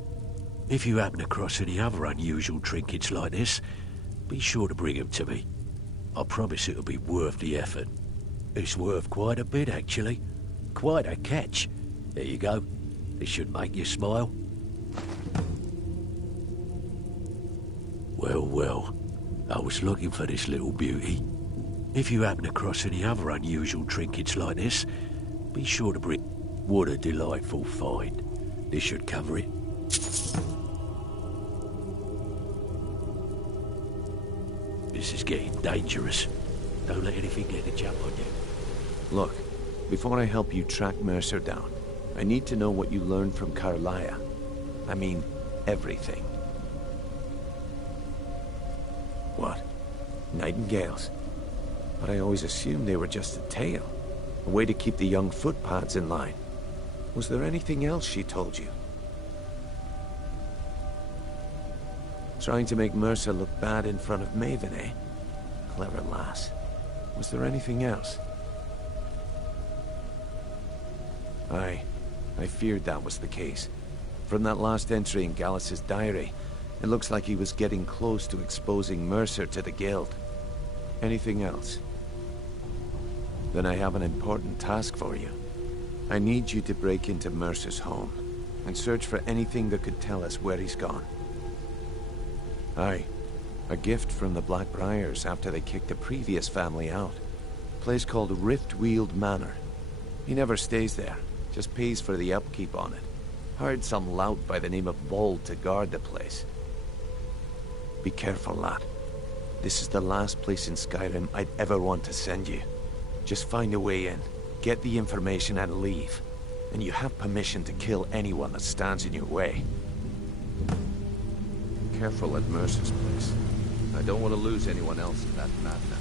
If you happen across any other unusual trinkets like this, be sure to bring them to me. I promise it'll be worth the effort. It's worth quite a bit, actually. Quite a catch. There you go. This should make you smile. Well, well. I was looking for this little beauty. If you happen across any other unusual trinkets like this, be sure to bring... What a delightful find. This should cover it. This is getting dangerous. Don't let anything get a jump on you. Look, before I help you track Mercer down, I need to know what you learned from Carlia. I mean, everything. What? Nightingales? But I always assumed they were just a tale. A way to keep the young footpads in line. Was there anything else she told you? Trying to make Mercer look bad in front of Maven, eh? Clever lass. Was there anything else? Aye. I feared that was the case. From that last entry in Gallus's diary, it looks like he was getting close to exposing Mercer to the Guild. Anything else? Then I have an important task for you. I need you to break into Mercer's home and search for anything that could tell us where he's gone. Aye. A gift from the Blackbriars after they kicked the previous family out. A place called Riftweald Manor. He never stays there, just pays for the upkeep on it. Hired some lout by the name of Vold to guard the place. Be careful, lad. This is the last place in Skyrim I'd ever want to send you. Just find a way in, get the information and leave. And you have permission to kill anyone that stands in your way. Careful at Mercer's place. I don't want to lose anyone else in that madness.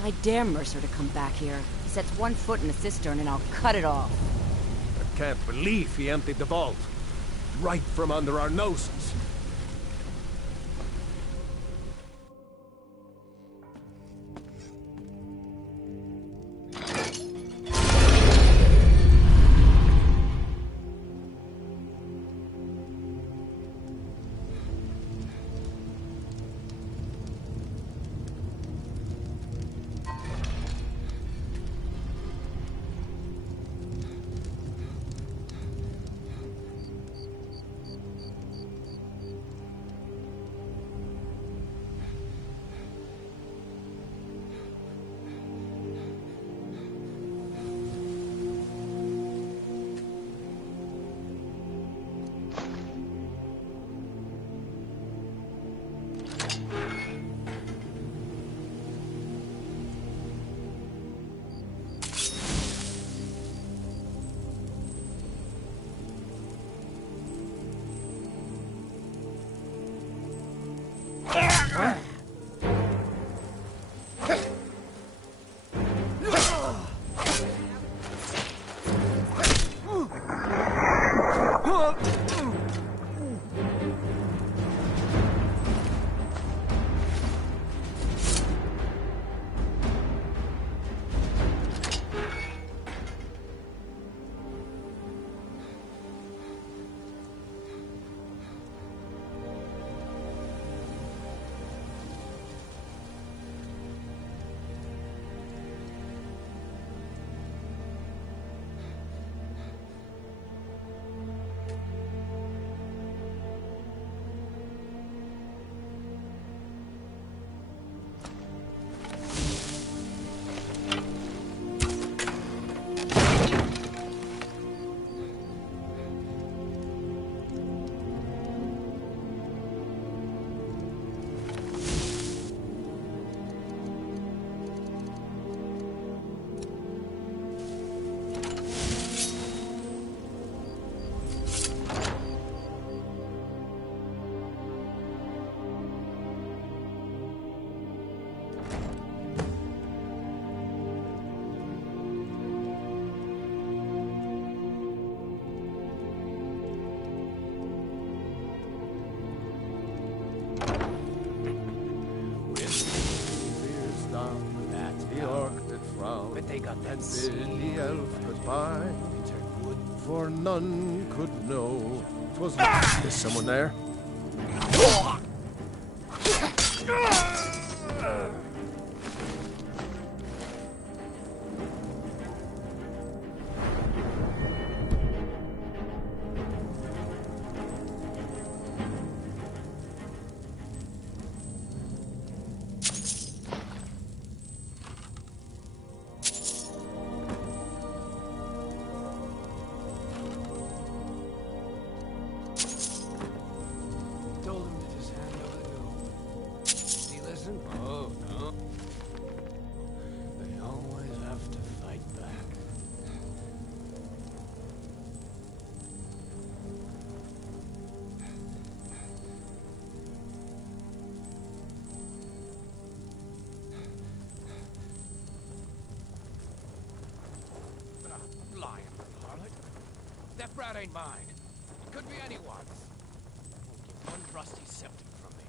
I dare Mercer to come back here. He sets one foot in the cistern and I'll cut it off. I can't believe he emptied the vault. Right from under our noses. They got that the elf goodbye, for none could know 'twas. Is someone there? Oh, no. They always have to fight back. Lying, harlot. That brat ain't mine. It could be anyone's. Won't get one rusty septum from me.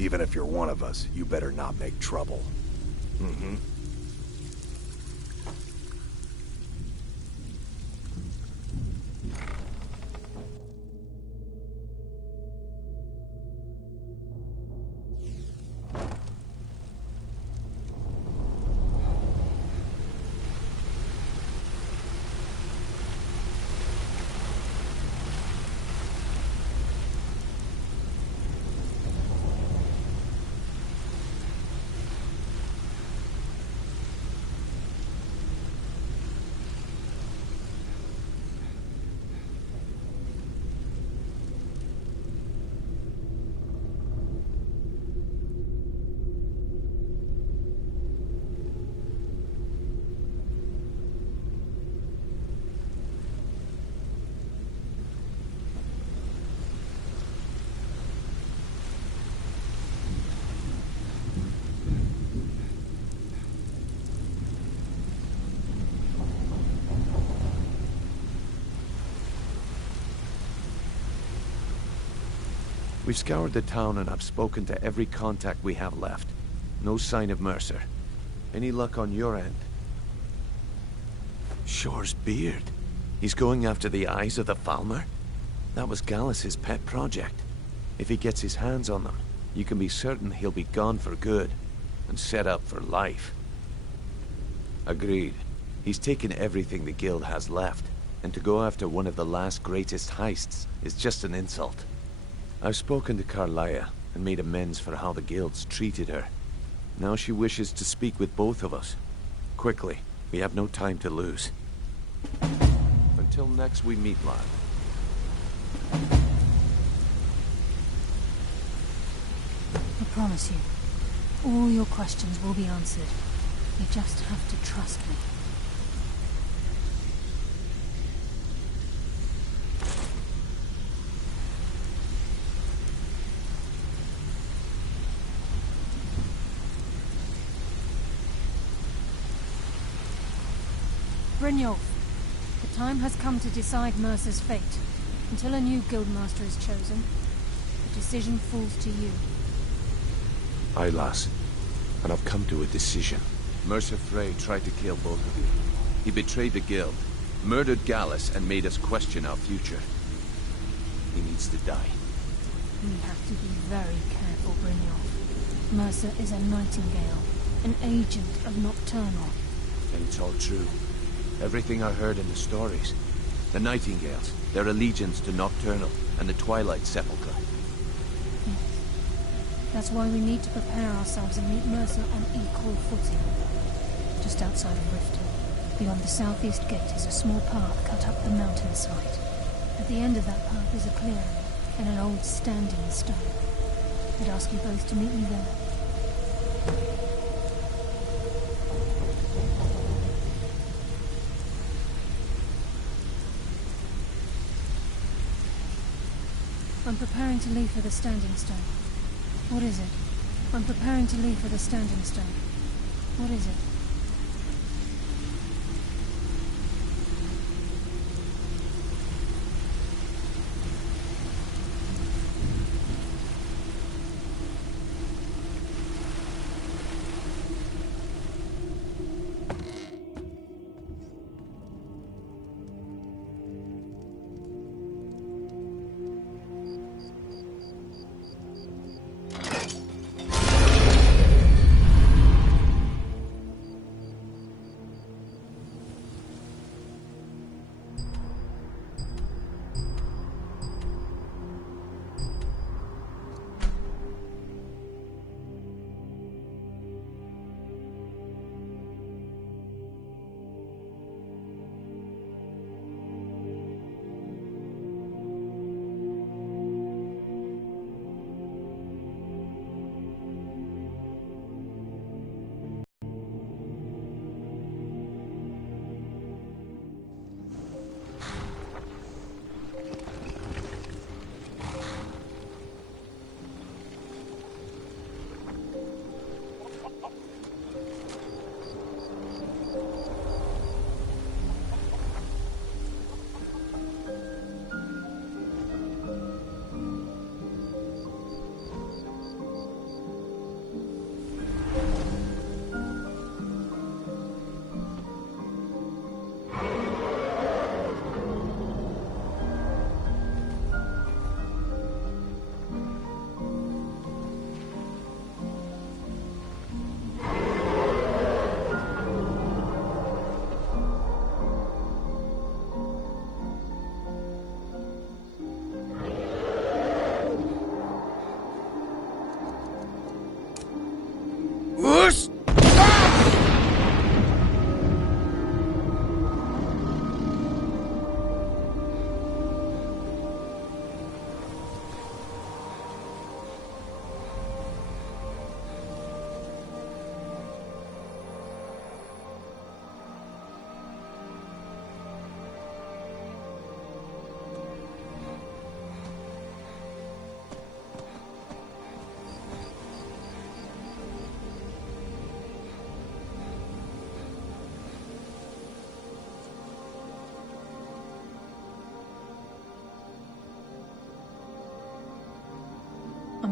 Even if you're one of us, you better not make trouble. Mm-hmm. We've scoured the town and I've spoken to every contact we have left. No sign of Mercer. Any luck on your end? Shore's beard. He's going after the eyes of the Falmer? That was Gallus's pet project. If he gets his hands on them, you can be certain he'll be gone for good, and set up for life. Agreed. He's taken everything the Guild has left, and to go after one of the last greatest heists is just an insult. I've spoken to Carlia, and made amends for how the Guild's treated her. Now she wishes to speak with both of us. Quickly, we have no time to lose. Until next we meet, lad. I promise you, all your questions will be answered. You just have to trust me. Brynjolf, the time has come to decide Mercer's fate. Until a new guildmaster is chosen, the decision falls to you. Aye, lass. And I've come to a decision. Mercer Frey tried to kill both of you. He betrayed the Guild, murdered Gallus, and made us question our future. He needs to die. We have to be very careful, Brynjolf. Mercer is a Nightingale, an agent of Nocturnal. And it's all true. Everything I heard in the stories. The Nightingales, their allegiance to Nocturnal, and the Twilight Sepulchre. Yes. That's why we need to prepare ourselves and meet Mercer on equal footing. Just outside of Riften, beyond the southeast gate, is a small path cut up the mountainside. At the end of that path is a clearing, and an old standing stone. I'd ask you both to meet me there. I'm preparing to leave for the Standing Stone. What is it? I'm preparing to leave for the Standing Stone. What is it?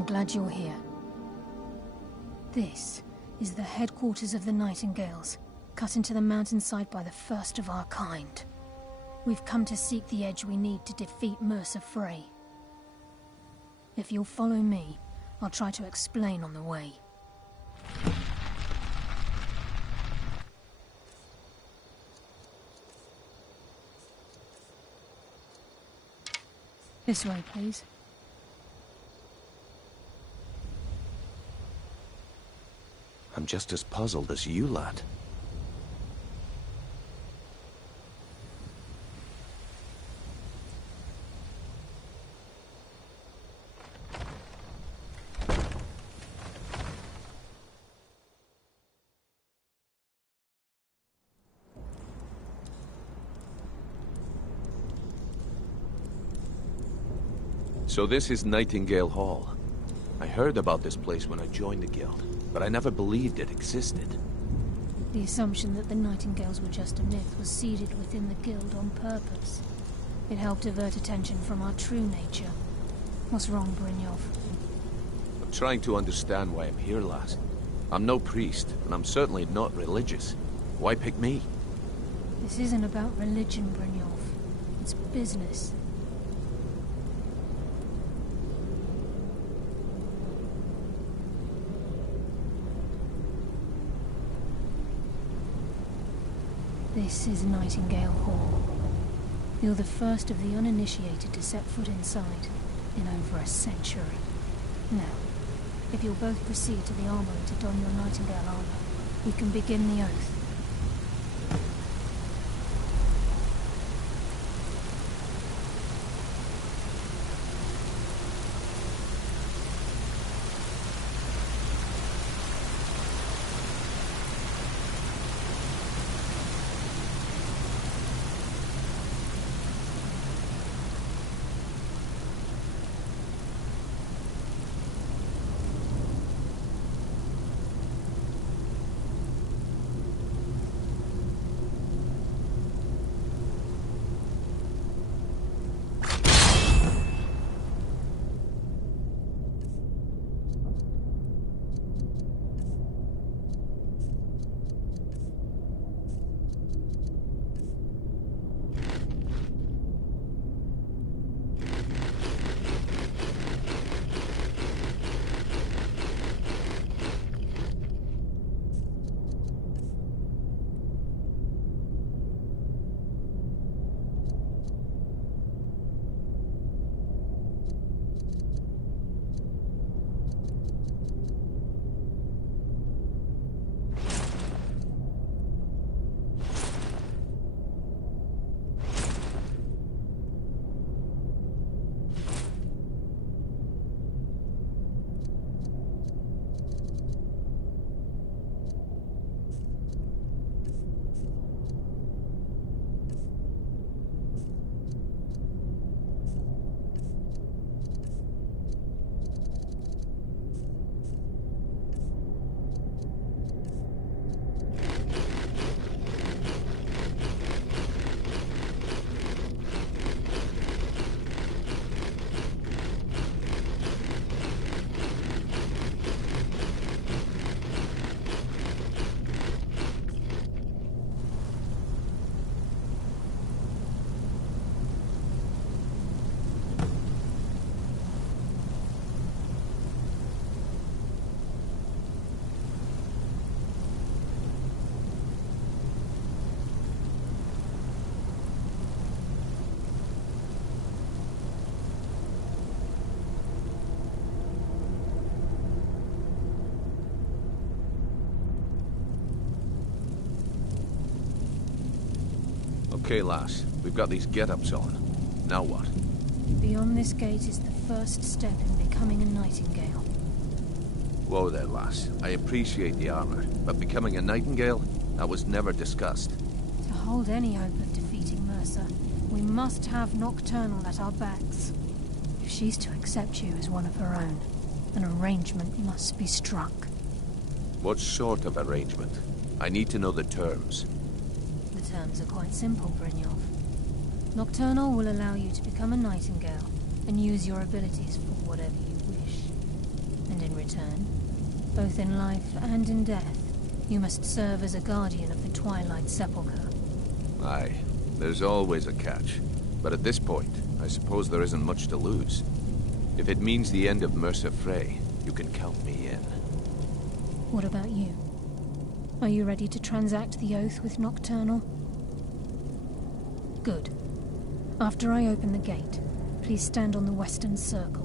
glad you're here. This is the headquarters of the Nightingales, cut into the mountainside by the first of our kind. We've come to seek the edge we need to defeat Mercer Frey. If you'll follow me, I'll try to explain on the way. This way, please. I'm just as puzzled as you, lad. So this is Nightingale Hall. I heard about this place when I joined the guild, but I never believed it existed. The assumption that the Nightingales were just a myth was seeded within the guild on purpose. It helped divert attention from our true nature. What's wrong, Brynjolf? I'm trying to understand why I'm here, lass. I'm no priest, and I'm certainly not religious. Why pick me? This isn't about religion, Brynjolf. It's business. This is Nightingale Hall. You're the first of the uninitiated to set foot inside in over a century. Now, if you'll both proceed to the armory to don your Nightingale armor, we can begin the oath. Okay, lass. We've got these get-ups on. Now what? Beyond this gate is the first step in becoming a Nightingale. Whoa there, lass. I appreciate the armor, but becoming a Nightingale? That was never discussed. To hold any hope of defeating Mercer, we must have Nocturnal at our backs. If she's to accept you as one of her own, an arrangement must be struck. What sort of arrangement? I need to know the terms. The terms are quite simple, Brynjolf. Nocturnal will allow you to become a Nightingale and use your abilities for whatever you wish. And in return, both in life and in death, you must serve as a guardian of the Twilight Sepulchre. Aye, there's always a catch. But at this point, I suppose there isn't much to lose. If it means the end of Mercer Frey, you can count me in. What about you? Are you ready to transact the oath with Nocturnal? Good. After I open the gate, please stand on the western circle.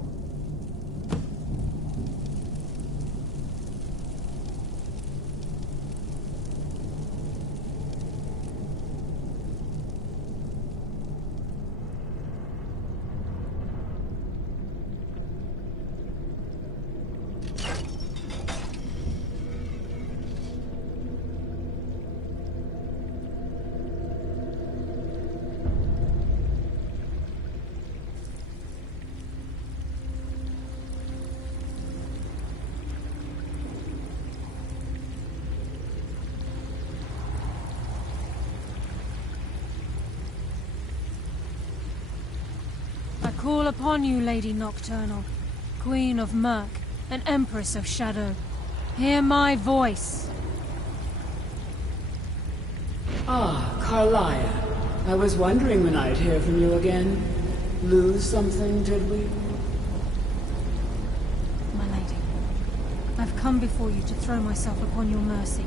I call upon you, Lady Nocturnal, Queen of Murk and Empress of Shadow. Hear my voice. Ah, Carlia. I was wondering when I'd hear from you again. Lose something, did we? My lady, I've come before you to throw myself upon your mercy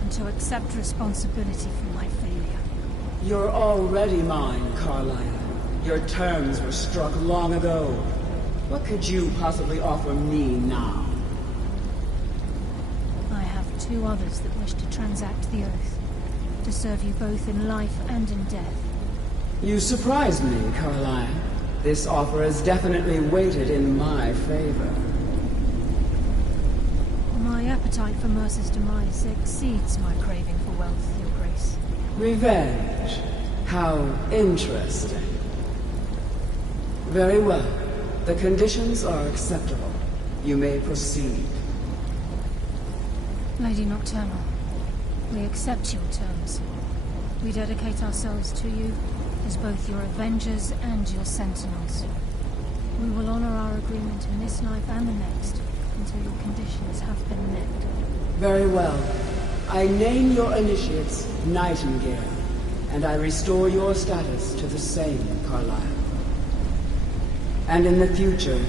and to accept responsibility for my failure. You're already mine, Carlia. Your terms were struck long ago. What could you possibly offer me now? I have two others that wish to transact the oath, to serve you both in life and in death. You surprised me, Carlia. This offer is definitely weighted in my favor. My appetite for Mercer's demise exceeds my craving for wealth, Your Grace. Revenge. How interesting. Very well. The conditions are acceptable. You may proceed. Lady Nocturnal, we accept your terms. We dedicate ourselves to you as both your avengers and your sentinels. We will honor our agreement in this life and the next until your conditions have been met. Very well. I name your initiates Nightingale, and I restore your status to the same, Carlisle. And in the future,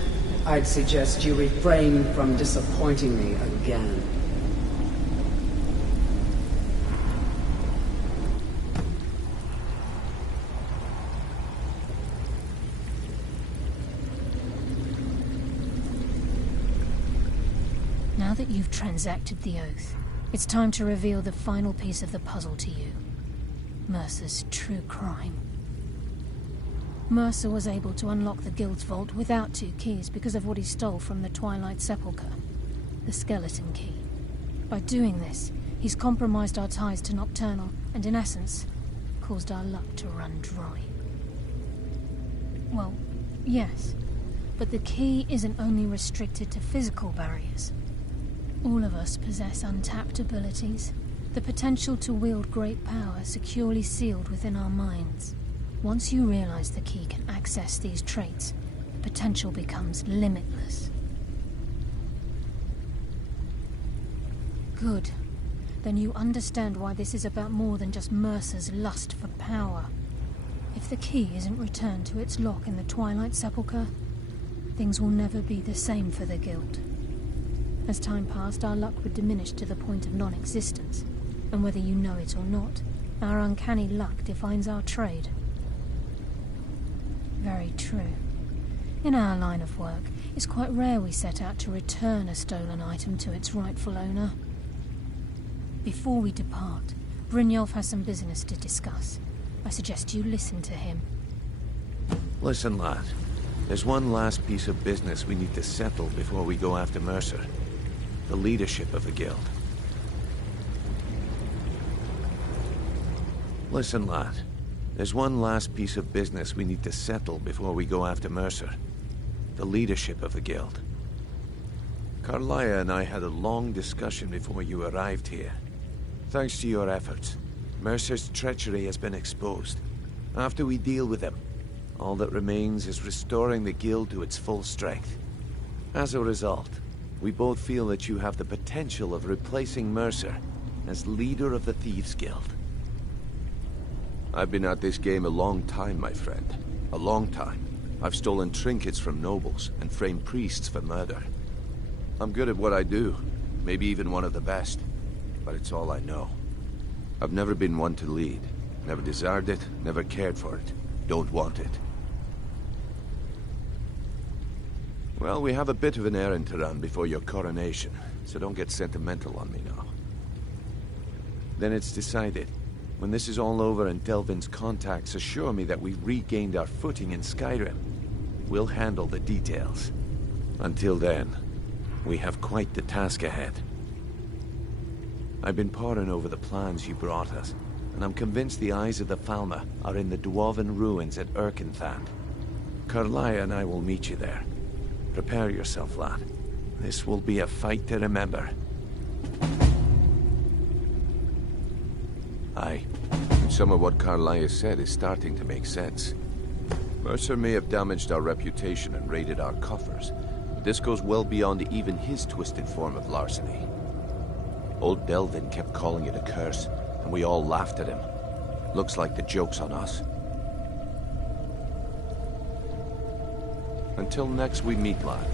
I'd suggest you refrain from disappointing me again. Now that you've transacted the oath, it's time to reveal the final piece of the puzzle to you. Mercer's true crime. Mercer was able to unlock the Guild's vault without two keys because of what he stole from the Twilight Sepulchre, the skeleton key. By doing this, he's compromised our ties to Nocturnal and, in essence, caused our luck to run dry. Well, yes, but the key isn't only restricted to physical barriers. All of us possess untapped abilities, the potential to wield great power securely sealed within our minds. Once you realize the key can access these traits, the potential becomes limitless. Good. Then you understand why this is about more than just Mercer's lust for power. If the key isn't returned to its lock in the Twilight Sepulchre, things will never be the same for the Guild. As time passed, our luck would diminish to the point of non-existence, and whether you know it or not, our uncanny luck defines our trade. Very true. In our line of work, it's quite rare we set out to return a stolen item to its rightful owner. Before we depart, Brynjolf has some business to discuss. I suggest you listen to him. Listen, lad. There's one last piece of business we need to settle before we go after Mercer. The leadership of the Guild. Listen, lad. There's one last piece of business we need to settle before we go after Mercer. The leadership of the Guild. Carlia and I had a long discussion before you arrived here. Thanks to your efforts, Mercer's treachery has been exposed. After we deal with him, all that remains is restoring the Guild to its full strength. As a result, We both feel that you have the potential of replacing Mercer as leader of the Thieves Guild. I've been at this game a long time, my friend. A long time. I've stolen trinkets from nobles and framed priests for murder. I'm good at what I do. Maybe even one of the best. But it's all I know. I've never been one to lead. Never desired it, never cared for it. Don't want it. Well, we have a bit of an errand to run before your coronation, so don't get sentimental on me now. Then it's decided. When this is all over and Delvin's contacts assure me that we've regained our footing in Skyrim, we'll handle the details. Until then, we have quite the task ahead. I've been poring over the plans you brought us, and I'm convinced the eyes of the Falmer are in the Dwarven ruins at Erkenthan. Karlaya and I will meet you there. Prepare yourself, lad. This will be a fight to remember. Aye. Some of what Karlaya said is starting to make sense. Mercer may have damaged our reputation and raided our coffers, but this goes well beyond even his twisted form of larceny. Old Delvin kept calling it a curse, and we all laughed at him. Looks like the joke's on us. Until next we meet, lad.